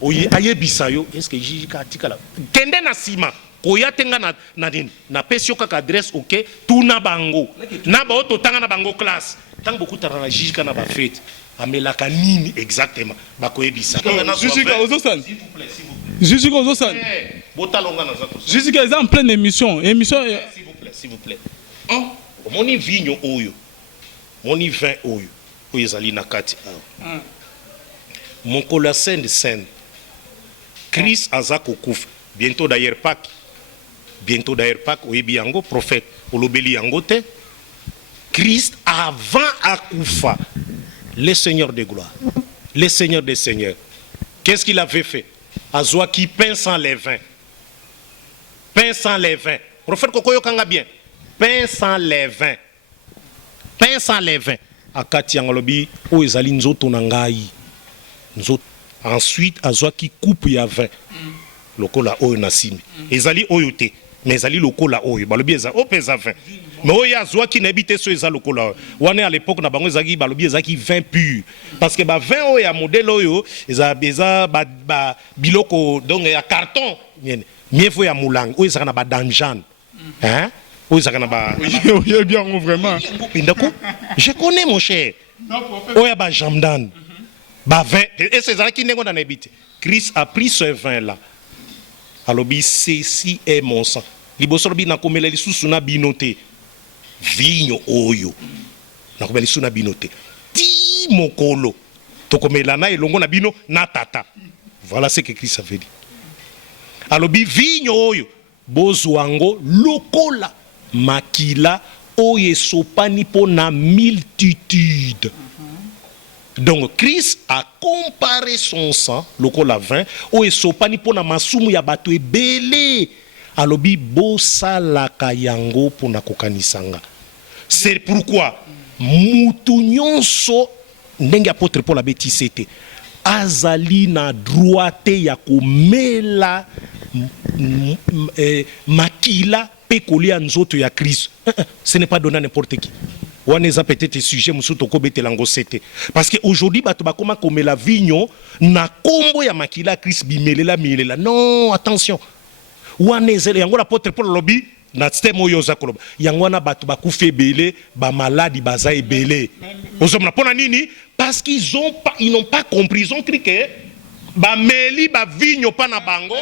oye ayebisa yo est-ce que jijika atikala kende na sima koya tenga na nini na pesio kaka adresse OK tout na bango na ba oto tanga na bango classe tant beaucoup tarana jijika na ba fête amelaka nini exactement bakoyebisa jijika ozosan s'il vous plaît Jésus Ozosan. Jésus est en pleine émission. S'il vous plaît. Moni vigno oyo. Moni vin oyo. Oyezali nakati. Mon colossène de scène. Christ azako kouf. Bientôt d'ailleurs Pâques. Oyebi yango prophète. Olobeli yango te. Christ avant akoufa. Le Seigneur de gloire. Le Seigneur des seigneurs. Qu'est-ce qu'il avait fait? Azwa qui peint sans les vins. Peint sans les vins. Prophète Kokoyo Kanga bien. Peint sans les vins. Peint sans les vins. Akati Angolobi, o ezali nzoto nangai. Nzoto. Ensuite, Azwa qui coupe ya vin. Lokola oyo nasimi. Ezali oyote. Mais ezali lokola oyo. Balobi eza opeza vin. Mais oyo Azwa qui n'habite so eza lokola. Wane à l'époque na bango ezaki balobi ezaki vin pur. Parce que ba vin oyo ya modèle oyo eza ba biloko donc ya carton. Mieux faut ya moulang. Oyo ezaka na ba danjan. Hein? Oyo ezaka na ba Oui, bien vraiment. Je connais mon cher. Oyo ba jamdan. Ba vin et c'est ça qui n'engo na habite. Christ a pris ce vin là. Alobi ceci est mon sang. Libosorobi na komela lisusu na binote. Vigno oyo nakobeli suna binote ti mokolo tokomela na elongo na bino na tata. Voilà ce que Christ avait dit. Alobi vigno oyo bozwango lokola makila oyo sopani po na multitude. Donc Christ a comparé son sang lokola vin oyo sopani po na masumu ya bato ebele. Alobi bosalaka yango po na kokanisanga. C'est pourquoi mutu nyonso ndenge apôtre Paul abetisete azali na droite ya komela makila pe kolia nzoto ya Christ. Ce n'est pas donné à n'importe qui. On est peut-être sujet musuto ko betelango sete parce que aujourd'hui bato bakoma komela vigno na kombo ya makila Christ bimelela milela. Non, attention. Wanezele yango l'apôtre Paul lobby na système yoza koloba yango na bato bakufa ebele ba maladi baza ebele ozomna pona nini parce qu'ils n'ont pas compris, ils ont cru que ba meli ba vigno pa na bango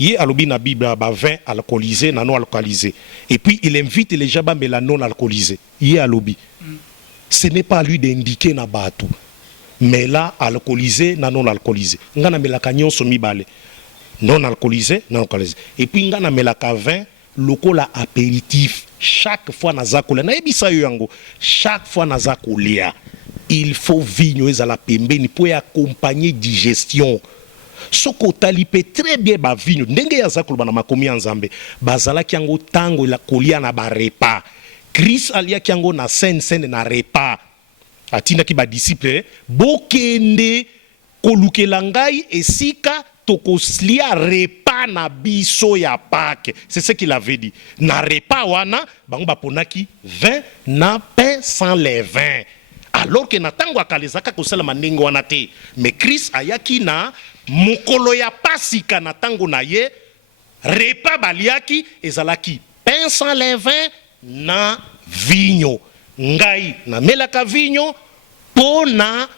ye alobi na Bible ba vin alcoolisé na non alcoolisé et puis il invite les gens ba mela non alcoolisé ye alobi ce n'est pas à lui d'indiquer na bato mais là alcoolisé na non alcoolisé ngana melaka nyonso mibale non alcoolisé, non alcoolisé. Et puis nga na melaka vin lokola apéritif. Chaque fois naza kolia, na ebisa yo yango. Chaque fois naza kolia, il faut vigno ezala pembeni pour accompagner digestion. Soko talipe très bien ba vigno. Ndenge ya zakolo na makomi ya Nzambe. Bazala kiango tango la kolia na ba repas. Christ alia kiango na scène na repas. Atina ki ba disciple bokende kolukela ngai esika tokoslia repas na biso ya Pâques. C'est ce qu'il avait dit. Na repas wana bango baponaki vin na pain sans levain. Alors que natango akalezaka kosala mandenge wana te. Mais Christ ayaki na mokolo ya pasika na tango na ye repas baliaki ezalaki pain sans levain na vigno. Ngai na melaka vigno pona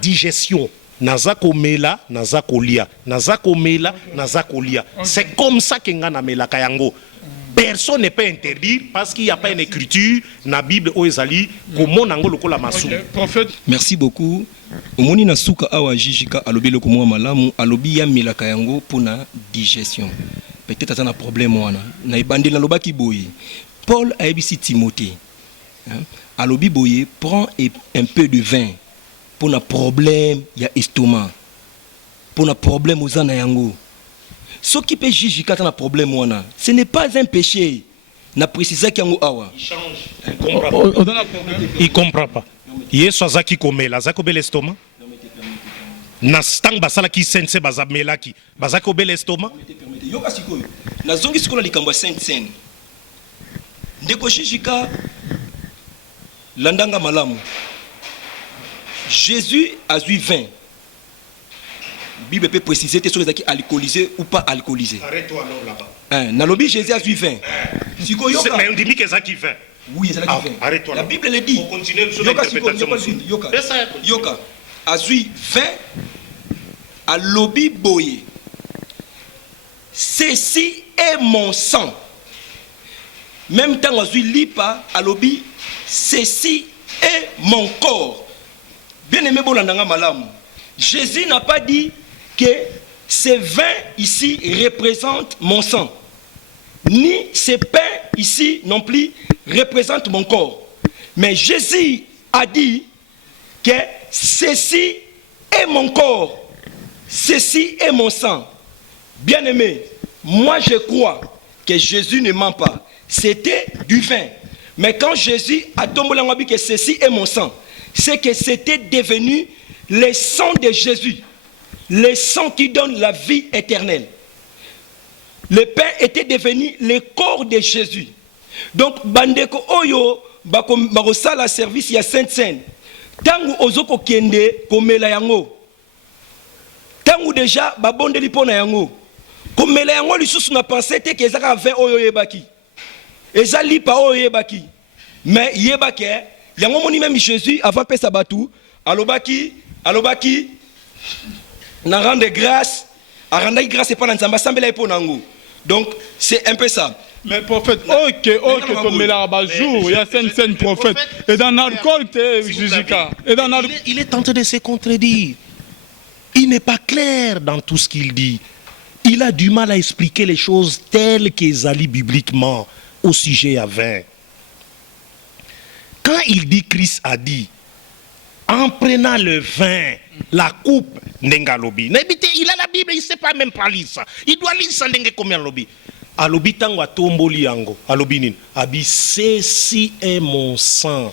digestion. Naza komela, naza kolia, naza komela, naza kolia. C'est comme ça que nga na melaka yango. Personne ne peut interdire parce qu'il n'y a pas une écriture na Bible ou ezali comment nango lokola masu. Prophète. Merci beaucoup. Omoni na suka awa jijika alobi loko mwa malamu alobi ya melaka yango pona digestion. Peut-être atana problème wana. Na ibandi na lobaki boye. Paul a ebisi Timothée. Alobi boye prend un peu de vin pour un problème ya estomac. Pour un problème aux ana yango. Ce qui peut juger quand on a un problème wana, ce n'est pas un péché. Na précisé qu'il y a awa. Il change. Il comprend pas. Yesu azaki komela, azaki obele estomac. Na stang basala ki sense bazamelaki. Bazaki obele estomac. Yoka sikoyo. Na zongi sikola likambo sainte. Ndeko jijika landanga malamu. Jésus a eu vin. Bible peut préciser que les qui alcoolisés ou pas alcoolisés. Arrête-toi là-bas. Nalobi Jésus a eu vin. Mais on dit que ça qui vin. Oui, c'est ça qui vin. Arrête-toi là. La Bible le dit. On continue sur l'interprétation. Yoka a eu vin à lobby boye. Ceci est mon sang. Même temps a eu lipa à lobby. Ceci est mon corps. Bien aimé Bolandanga Malam. Jésus n'a pas dit que ces vins ici représentent mon sang, ni ces pains ici non plus représentent mon corps. Mais Jésus a dit que ceci est mon corps, ceci est mon sang. Bien aimé, moi je crois que Jésus ne ment pas. C'était du vin. Mais quand Jésus a dit que ceci est mon sang, c'est que c'était devenu le sang de Jésus, le sang qui donne la vie éternelle. Le pain était devenu le corps de Jésus. Donc, bandeko oyo bakosala service ya Sainte Seine. Tangu ozoko kende komela yango. Tangu déjà babondeli pona yango. Komela yango lisusu na pensé te ke ezaka vin oyo yebaki. Ezali pa oyo yebaki. Mais yebaki yango moni même Jésus avant pesa batu alobaki na rendre grâce a rendre grâce et pas dans nzamba sambela epo nango. Donc c'est un peu ça. Mais prophète, ok, comme là bas jour, il y a Sainte prophète et dans l'alcool Jujika et dans il est tenté de se contredire. Il n'est pas clair dans tout ce qu'il dit. Il a du mal à expliquer les choses telles qu'elles allient bibliquement au sujet à vin. Quand il dit Christ a dit en prenant le vin, la coupe, Nengalobi. Il a la Bible, il ne sait pas même pas lire ça. Il doit lire ça comme Lobi. Alobi tango atomboli yango. Alobi nin. Abi ceci est mon sang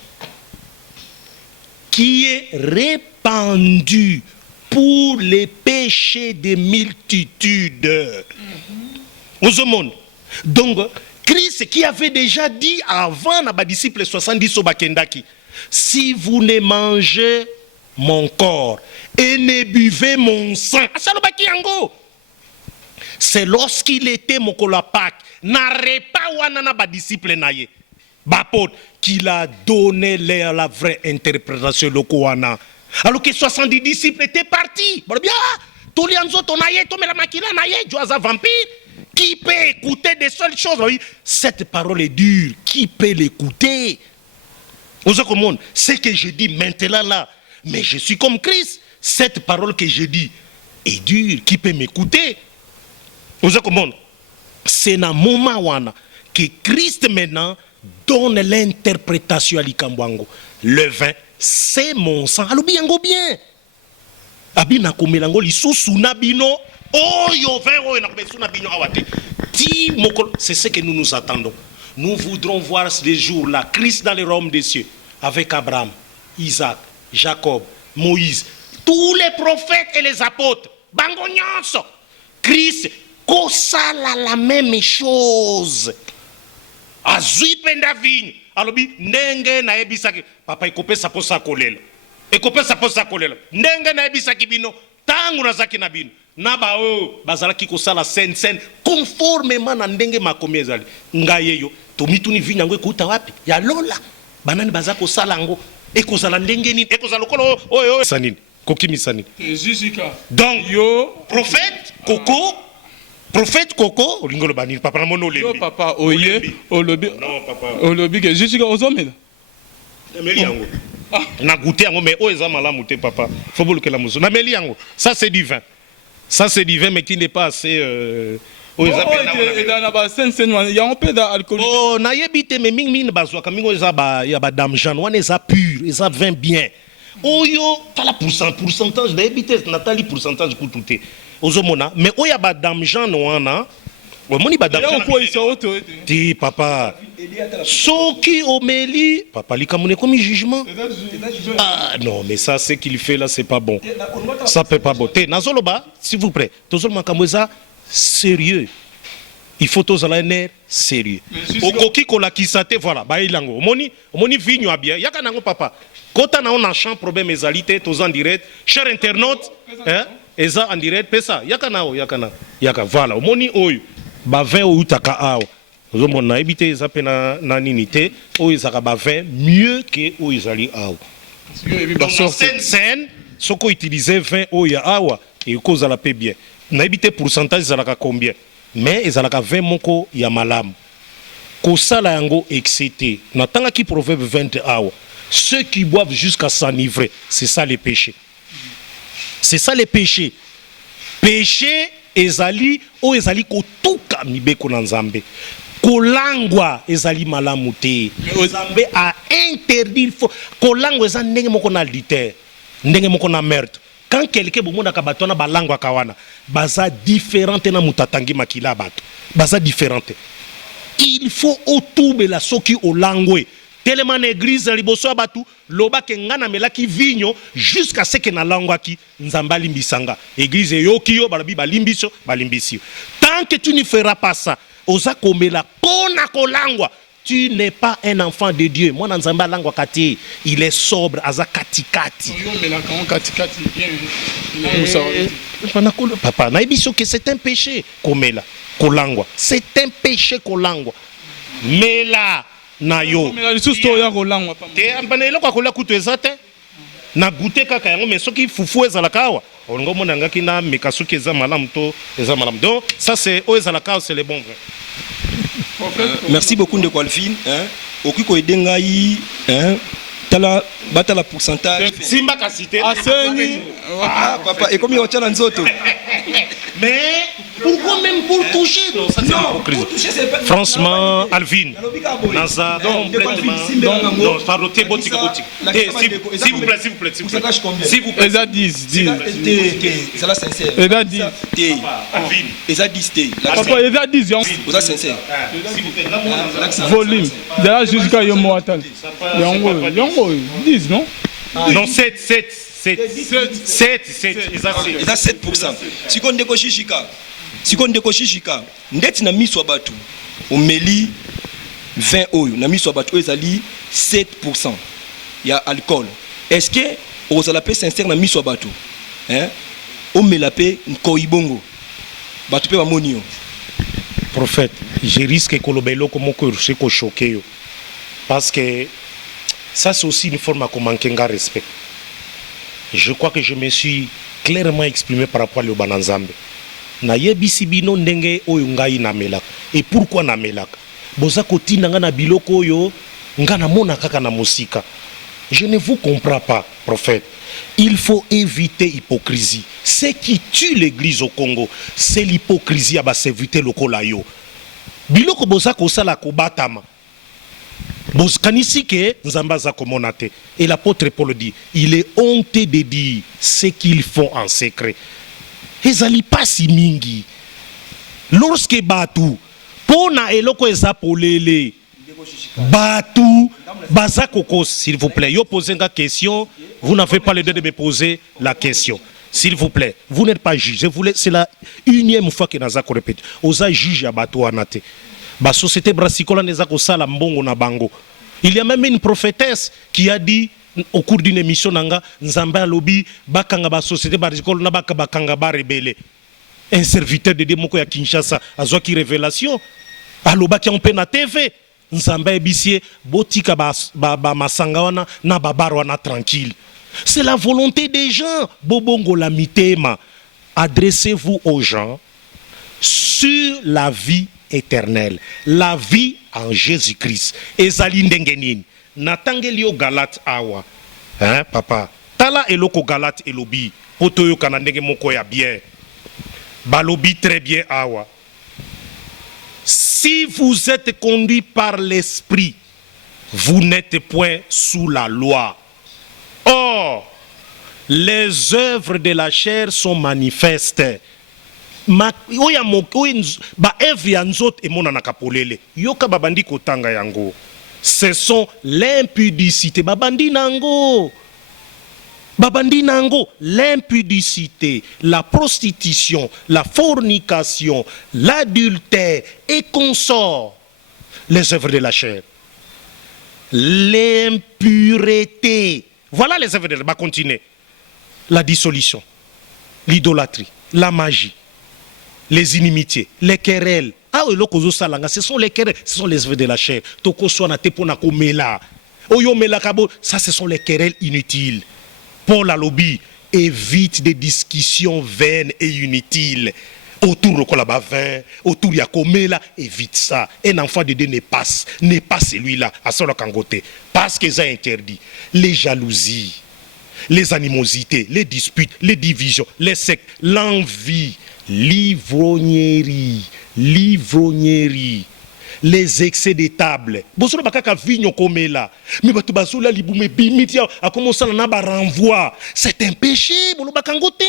qui est répandu pour les péchés des multitudes. Au monde. Donc, Christ qui avait déjà dit avant à disciple 70 au Bakendaki, si vous ne mangez mon corps et ne buvez mon sang, c'est lorsqu'il était mokolo Pâques, n'arrête pas wanana ba disciple naye, bapot qu'il a donné la vraie interprétation lokoana. Alors que 70 disciples étaient partis. Bon bien, tous les autres naye, tous la makina naye, Joasa vampire. Qui peut écouter des seules choses? Cette parole est dure. Qui peut l'écouter? Ce que je dis maintenant là, mais je suis comme Christ. Cette parole que je dis, est dur. Qui peut m'écouter? Vous avez compris? C'est dans moment wana que Christ maintenant donne l'interprétation à l'ikambwango. Le vin, c'est mon sang. Alors bien, bien. Abina komelango lisusu na bino. Oh yo vin oh na besu na bino awate. C'est ce que nous nous attendons. Nous voudrons voir les jours-là, Christ dans les royaumes des cieux, avec Abraham, Isaac, Jacob, Moïse, tous les prophètes et les apôtres. Bangonyonso. Christ, kosala la même chose. Azui penda vigne. Alobi, nenge na ebisaki. Papa, ekope sa posa kolela. Ekope sa posa kolela. Nenge na ebisaki bino. Tangu na zaki na bino. Naba o bazalaki kosala sen conformément na ndenge makomi ezali ngaye yo tomituni vinya ngo ekuta wapi ya lola banani baza kosala ngo ekozala ndenge nini ekozala lokolo oyo sanini kokimisa nini donc yo prophète Coco olingolo banini papa na mono yo papa oye olobi non papa olobi que jusika ozomela meli yango na goûter yango mais o eza malamu te papa faut boluke la muso na meli yango ça c'est du vin. Ça c'est du vin mais qui n'est pas assez oh na yebite mais mingi bazwaka mingo eza ba ya ba dame Jeanne wana eza pur eza vin bien oyo tala pourcentage na yebite natali pourcentage kutute ozomona mais oya ba dame Jeanne wana omoni ba dame Jeanne ti papa soki omeli papa likamune comme jugement ah non mais ça c'est qu'il fait là c'est pas bon ça peut pas botter nazoloba s'il vous plaît tozolma kamweza sérieux il faut tozala un air sérieux okoki kolakisa te voilà bailango omoni vigno abia yaka nango papa kota na on a champ problème ezalité toza en direct cher internaute hein eza en direct pesa yaka voilà omoni oyo ba 20 ou utaka awa ozomona ebite eza pe na nini te oyo ezaka ba 20 mieux que oyo ezali awa scène soko utiliser 20 oyo ya awa ekozala pe bien na ebite pourcentage ezalaka combien mais ezalaka 20 moko ya malamu kosala yango excité natangaki proverbe 20 awa ceux qui boivent jusqu'à s'enivrer c'est ça les péchés péché ezali o ezali kotuka mibeko na nzambe kolangwa ezali malamu te nzambe a interdit kolangwa eza ndenge moko na adultère ndenge moko na meurtre quand quelqu'un bomonaka bato wana balangwaka wana baza différente na mutatangi makila bato baza différente il faut otubela soki olangwe tellement na église liboso ya batu lobake ngana melaki vigno jusqu'à ce que na langwaki nzamba limbisanga église yoki yo balabi balimbiso balimbisio tant que tu ne feras pas ça oza komela pona kolangwa tu n'es pas un enfant de Dieu moi nzamba langwa kati il est sobre aza katikati yo melaka on katikati bien papa na ebiso que c'est un péché komela kolangwa c'est un péché kolangwa mela na yo te ambana eloko akolia kutu eza te na goûter kaka yango mais soki fufu ezalaka awa olingo mona ngaki na meka soki eza malamu to eza malamu donc ça c'est o ezalaka c'est le bon vrai. Merci beaucoup de Alphine hein okiko edengai hein tala batala pourcentage simba kasite papa et comme yo tala nzoto mais pourquoi même pour toucher non ça c'est hypocrisie franchement Alvin Naza complètement non faroté botika s'il vous plaît s'il vous plaît eza 10 c'est la sincère eza 10 Alvin eza 10 papa eza 10 eza sincère s'il vous plaît volume dala jusqu'à yo moatal yango 10 non non 7 eza 7%. Sikondeko shishika ndeti na miso batu omeli 20 oyo na miso batu ezali 7% ya alcool. Est-ce que ozala pe sincère na miso batu hein omela pe nkoibongo batu pe bamoni yo prophète je risque kolobelo comme ko rushe ko choquer yo parce que ça c'est aussi une forme à manquer un respect. Je crois que je me suis clairement exprimé par rapport au Bananzambe. Na yebisi bino ndenge oyo ngai na melaka. Et pourquoi na melaka? Boza kotina nga na biloko oyo nga na mona kaka na musika. Je ne vous comprends pas, prophète. Il faut éviter l'hypocrisie. Ce qui tue l'église au Congo, c'est l'hypocrisie à serviteur local yo. Biloko boza kosala kobatama. Boskanisi ke nzambaza komonate. Et l'apôtre Paul dit, il est honteux de dire ce qu'ils font en secret. Ezali pasi mingi. Lorsque batu pona eloko ezapolele batu baza kokos, s'il vous plaît. Yo posez une question, vous n'avez pas le droit de me poser la question. S'il vous plaît, vous n'êtes pas juge. C'est la unième fois que nous avons répété. Osa juge à bateau anate. Ba société brassicole n'est pas sala mbongo na bango. Il y a même une prophétesse qui a dit au cours d'une émission nanga nzamba lobi bakanga ba société brassicole na bakanga ba rebelle. Un serviteur de Demoko ya Kinshasa azwa ki révélation. Aloba ki on pe na TV. Nzamba ebisie botika ba masanga wana na babaro wana tranquille. C'est la volonté des gens. Bobongo la mitema. Adressez-vous aux gens sur la vie éternelle. La vie en Jésus-Christ. Ezali ndengenin. Natangeli yo Galate awa. Hein, papa? Tala eloko Galate elobi. Poto yo kanandenge moko ya bien. Balobi très bien awa. Si vous êtes conduit par l'esprit, vous n'êtes point sous la loi. Or, les œuvres de la chair sont manifestes. Ce sont l'impudicité. Babandi nango, l'impudicité, la prostitution, la fornication, l'adultère et consorts. Les œuvres de la chair. L'impureté. Voilà les œuvres de la chair. Continuez. La dissolution, l'idolâtrie, la magie, les inimitiés, les querelles. Ah oui, ce sont les querelles, ce sont les œuvres de la chair. Ça, ce sont les querelles inutiles. Paul Alobi évite des discussions vaines et inutiles. Autour de la vin, autour de la komela, évite ça. Un enfant de Dieu n'est pas celui-là, à son kangote. Parce que ça interdit les jalousies, les animosités, les disputes, les divisions, les sectes, l'envie, l'ivrognerie, les excès de table. Bosolo bakaka vigno komela. Mais batu basola libume bimitia a commencé à ba renvoi. C'est un péché, bolo bakangote.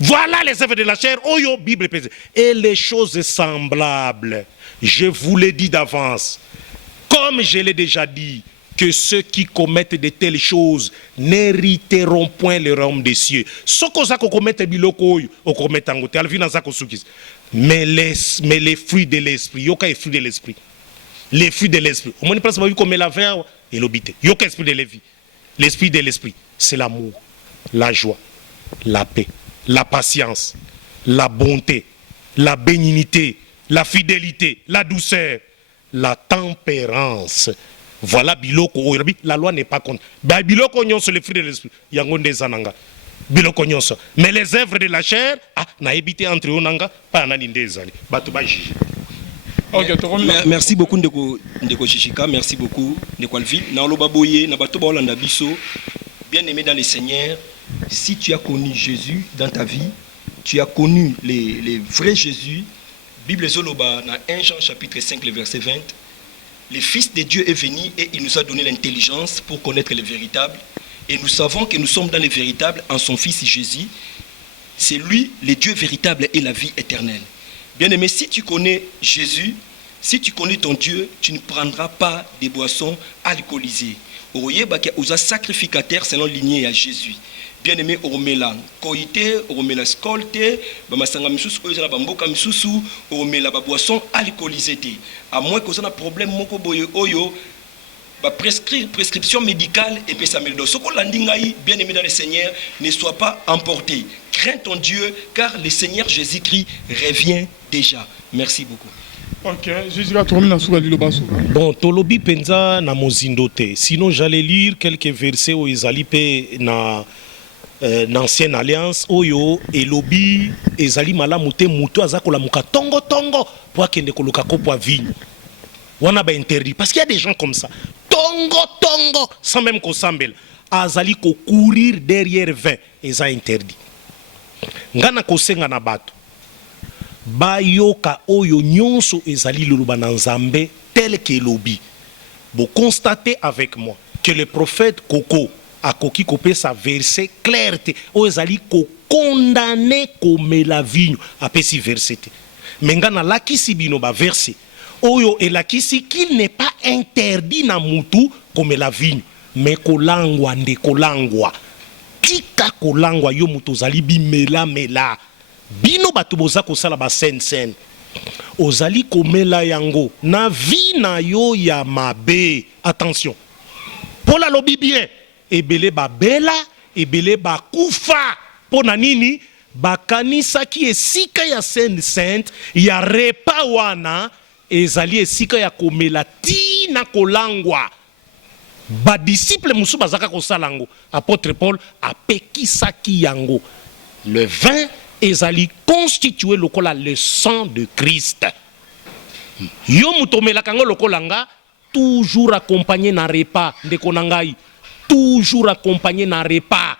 Voilà les œuvres de la chair. Oyo Bible pèse. Et les choses semblables. Je vous l'ai dit d'avance. Comme je l'ai déjà dit, que ceux qui commettent de telles choses n'hériteront point le royaume des cieux. Ce qu'on a commettre biloko oyo, on commet angote. Alvina zako sukis. Mais les fruits de l'esprit, yoka est fruit de l'esprit. Les fruits de l'esprit. Au moins, place va comme la verre et l'obité. Yoka esprit de la vie. L'esprit de l'esprit, c'est l'amour, la joie, la paix, la patience, la bonté, la bénignité, la fidélité, la douceur, la tempérance. Voilà biloko. La loi n'est pas contre. Biloko nyon sur les fruits de l'esprit. Yangonde zananga. Mais les œuvres de la chair, na évité entre onanga, pas nanindezali. Merci beaucoup Ndeko Chichika, merci beaucoup Ndeko Alvin. Na oloba boye na bato ba Olanda biso, bien aimé dans le Seigneur, si tu as connu Jésus dans ta vie, tu as connu les vrais Jésus. Bible zoloba na 1 Jean chapitre 5 le verset 20. Le Fils de Dieu est venu et il nous a donné l'intelligence pour connaître le véritable. Et nous savons que nous sommes dans le véritable en son Fils Jésus. C'est lui, le Dieu véritable et la vie éternelle. Bien-aimé, si tu connais Jésus, si tu connais ton Dieu, tu ne prendras pas des boissons alcoolisées. Oza sacrificateur selon lignée à Jésus. Bien-aimé, oromela koité, oromela scolte, bamasanga misusu oyeza bamboka misusu, oromela ba boisson alcoolisée. À moins que ça un problème moko boye oyo prescription médicale et puis ça me donne. Ce qu'on l'a dit, bien aimé dans le Seigneur, ne sois pas emporté. Crains ton Dieu, car le Seigneur Jésus-Christ revient déjà. Merci beaucoup. Ok, Jésus a tourné dans le basso. Bon, tolobi penza na mozindote. Sinon, j'allais lire quelques versets où ils allaient na l'ancienne alliance oyo elobi ezali malamu te muto azakola muka tongo pour akende koluka kopo vigne. Wana ba interdit parce qu'il y a des gens comme ça. Tongo sans même qu'on s'embelle. azali ko courir derrière vin eza interdit. Ngana kosenga na bato bayoka oyo nyonso ezali luluba na Nzambe tel que lobi. Vous constatez avec moi que le prophète Koko a koki kopé sa verset clarté o ezali ko condamné comme la vigne apesi verset. Mengana lakisi bino ba verset oyo elakisi qu'il n'est pas interdit na mutu comme la vigne mais kolangwa nde kolangwa tika kolangwa yo mutu zali bimela mela bino bato boza kosala ba sen ozali komela yango na vi na yo ya mabe. Attention, pola lobi bien ebele babela ebele bakufa pona nini bakanisaki esika ya sainte ya repa wana ezali esika ya komela tina kolangwa. Badisciple musu bazaka kosalango. Apôtre Paul apekisaki yango. Le vin ezali constitué lokola le sang de Christ. Yo mutomela kango lokola nga toujours accompagné na repas ndeko nangai. Toujours accompagné na repas.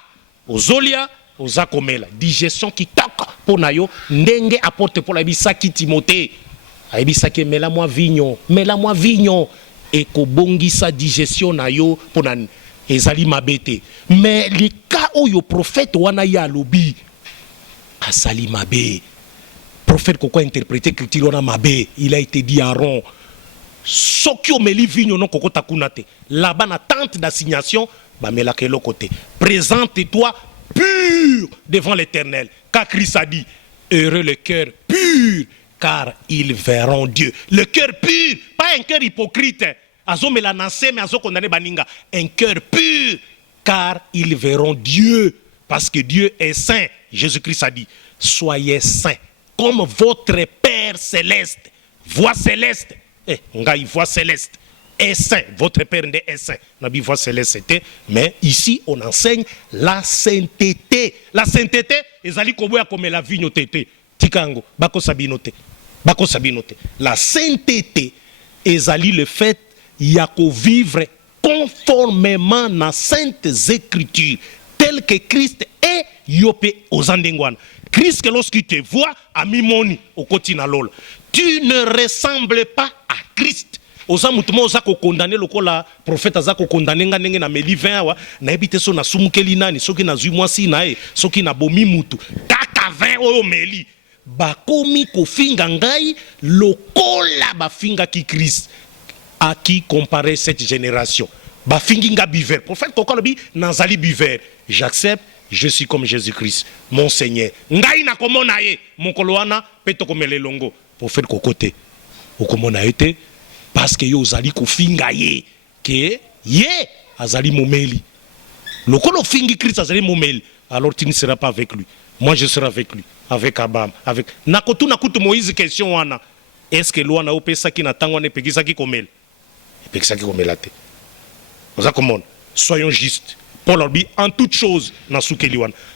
Ozolia oza komela. Digestion qui toque pona yo ndenge apôtre Paul abisaki Timothée. Abisaki mela moi vignon, mela moi vignon. Et kobongisa digestion na yo pona ezali mabete. Mais le cas où yo prophète wana ya lobi asali mabe. Prophète koko interprété que wana mabe, il a été dit à Aaron sokyo meli vigno non koko takunate. Là-bas na tente d'assignation ba melaka lo côté. Présente-toi pur devant l'Éternel. Car Christ a dit heureux le cœur pur car ils verront Dieu. Le cœur pur, pas un cœur hypocrite. Azo melanase mais azo condamné baninga. Un cœur pur car ils verront Dieu. Parce que Dieu est saint. Jésus-Christ a dit soyez saints comme votre Père céleste. Voix céleste. Ngai voix céleste. Est saint. Votre Père est saint. Nabi voix céleste c'était. Mais ici on enseigne la sainteté. La sainteté ezali koboya comme la vigne tété. Tikango bako sabinote. Bako sabinote. La sainteté ezali le fait yako vivre conformément na saintes écritures tel que Christ est yopé aux andengwana. Christ que lorsqu'il te voit a mimoni au kotina lol. Tu ne ressembles pas à Christ. Oza mutumo oza ko condamner lokola prophète aza ko condamner nga ndenge na meli 20 awa na ebite so na sumukeli nani soki na zui mwasi na e soki na bomi mutu kaka 20 oyo meli bakomi kofinga ngai lokola bafinga ki Christ. À qui comparer cette génération? Bafinginga buveur. Prophète Kokolobi Nanzali buveur. J'accepte, je suis comme Jésus-Christ, mon Seigneur. Ngai na komona ye, mon koloana peto komele longo. Prophète Kokote. Okomona ete parce que yo zali kofinga ye que ye azali momeli. Lokolo fingi Christ azali momeli. Alors tu ne seras pas avec lui. Moi je serai avec lui, avec Abraham, avec Nakotu nakutu Moïse question wana. Est-ce que loana opesa ki na tango ne pekisa ki komeli? Soyons justes. Paul a dit en toute chose,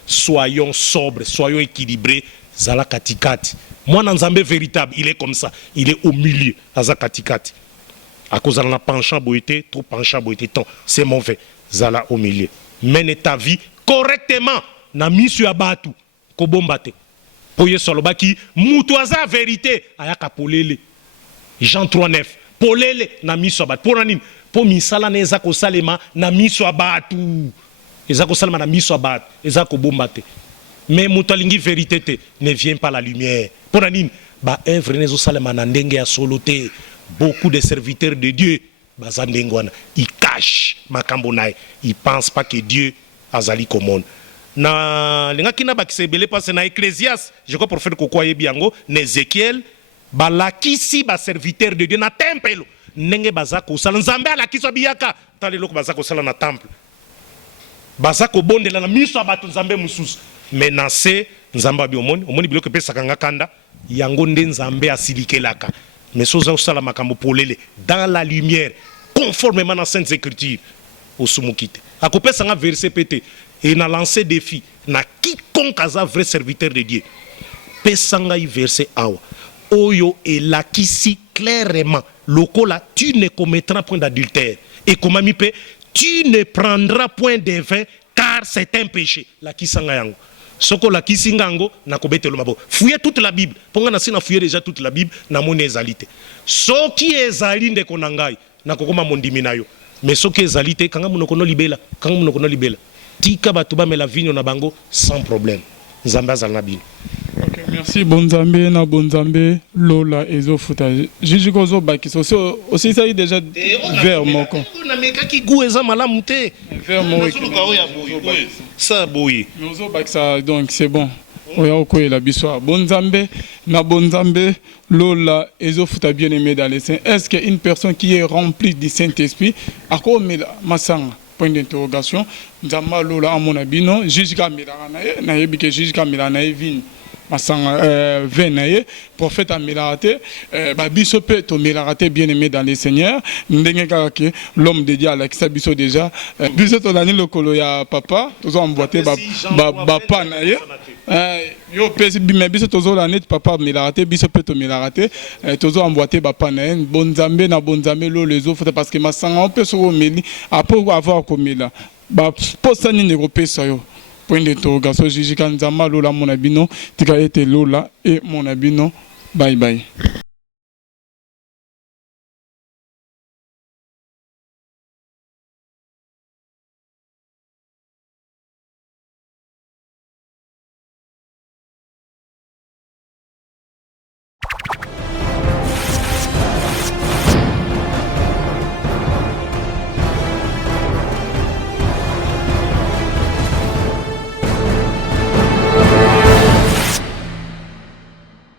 soyons sobres, soyons équilibrés. Zala katikati. Moi, Nzambe véritable, il est comme ça. Il est au milieu. Zala katikati. À cause de la penchant boité, trop penchant boité, c'est mauvais. Zala au milieu. Mène ta vie correctement. Na misu abatu. Kobombate. Poye solobaki. Mutuaza vérité. Ayaka polele. Jean 3:9. Polele na miso abatu. Pour nani? Pour misala na ezako salema na miso abatu. Ezako salema na miso abatu. Ezako bombate. Mais mutalingi vérité te ne vient pas la lumière. Pour nani? Ba œuvre nezo salema na ndenge ya solote. Beaucoup de serviteurs de Dieu bazandengwana. Ils cachent makambo nae. Ils pensent pas que Dieu azali komon. Na lenga kina bakisebele passe na Ecclésiaste. Je crois prophète Koko yebiango na Ézéchiel. Balakisi ba serviteur de Dieu na temple nenge bazako sala nzambe alakisi biyaka tale loko bazako sala na temple bazako bondela na miso abato nzambe mususu menacé nzambe abi omoni biloko pesa kanga kanda yango nde nzambe asilikelaka mais soza osala makambo polele dans la lumière conformément na saintes écritures osumukite akopesa nga verset pété et na lancé défi na quiconque aza vrai serviteur de Dieu pesa nga verset awa Oyo elakisi clairement lokola tu ne commettras point d'adultère et comment mi pe tu ne prendras point de vin, car c'est un péché. La kisanga yango. Soko la kisingango, na kobete lo mabo. Fouillez toute la Bible. Ponga na sina fouiller déjà toute la Bible, na mone ezalite. Soki ezali nde konangai, na kokoma mondimi na yo. Mais soki ezalite, kanga munokono libela, kanga munokono libela. Tika batuba me la vigne na bango sans problème. Nzamba zalna bino. Ok, merci. Bonzambe na bonzambe lola ezo futa. Jiji kozo bakiso. Aussi ça y déjà vers moko. Na meka ki gu eza malamu te. Vers moko. Ça boyi. Mais ozo bakisa donc c'est bon. Oya okoye la biso. Bonzambe na bonzambe lola ezo futa bien aimé dans les saints. Est-ce qu'une personne qui est remplie du Saint-Esprit a comme masanga? Point d'interrogation. Nzamba lola amona bino jusqu'à milana na yebike jusqu'à milana vin masanga venaye prophète a milate ba biso pe to milate bien aimé dans les seigneurs ndenge kaka l'homme de Dieu la kisa biso déjà biso to lani lokolo ya papa tozo emboîter ba pa na ye yo pesi bime biso tozo lani papa milate biso pe to milate tozo emboîter ba pa na ye bonzambe na bonzambe lo les autres parce que masanga on peut se remeli après avoir komela ba posa ni nekopesa yo point d'interrogation Jiji Kanzama lola mon abino tika ete lola et mon abino bye bye.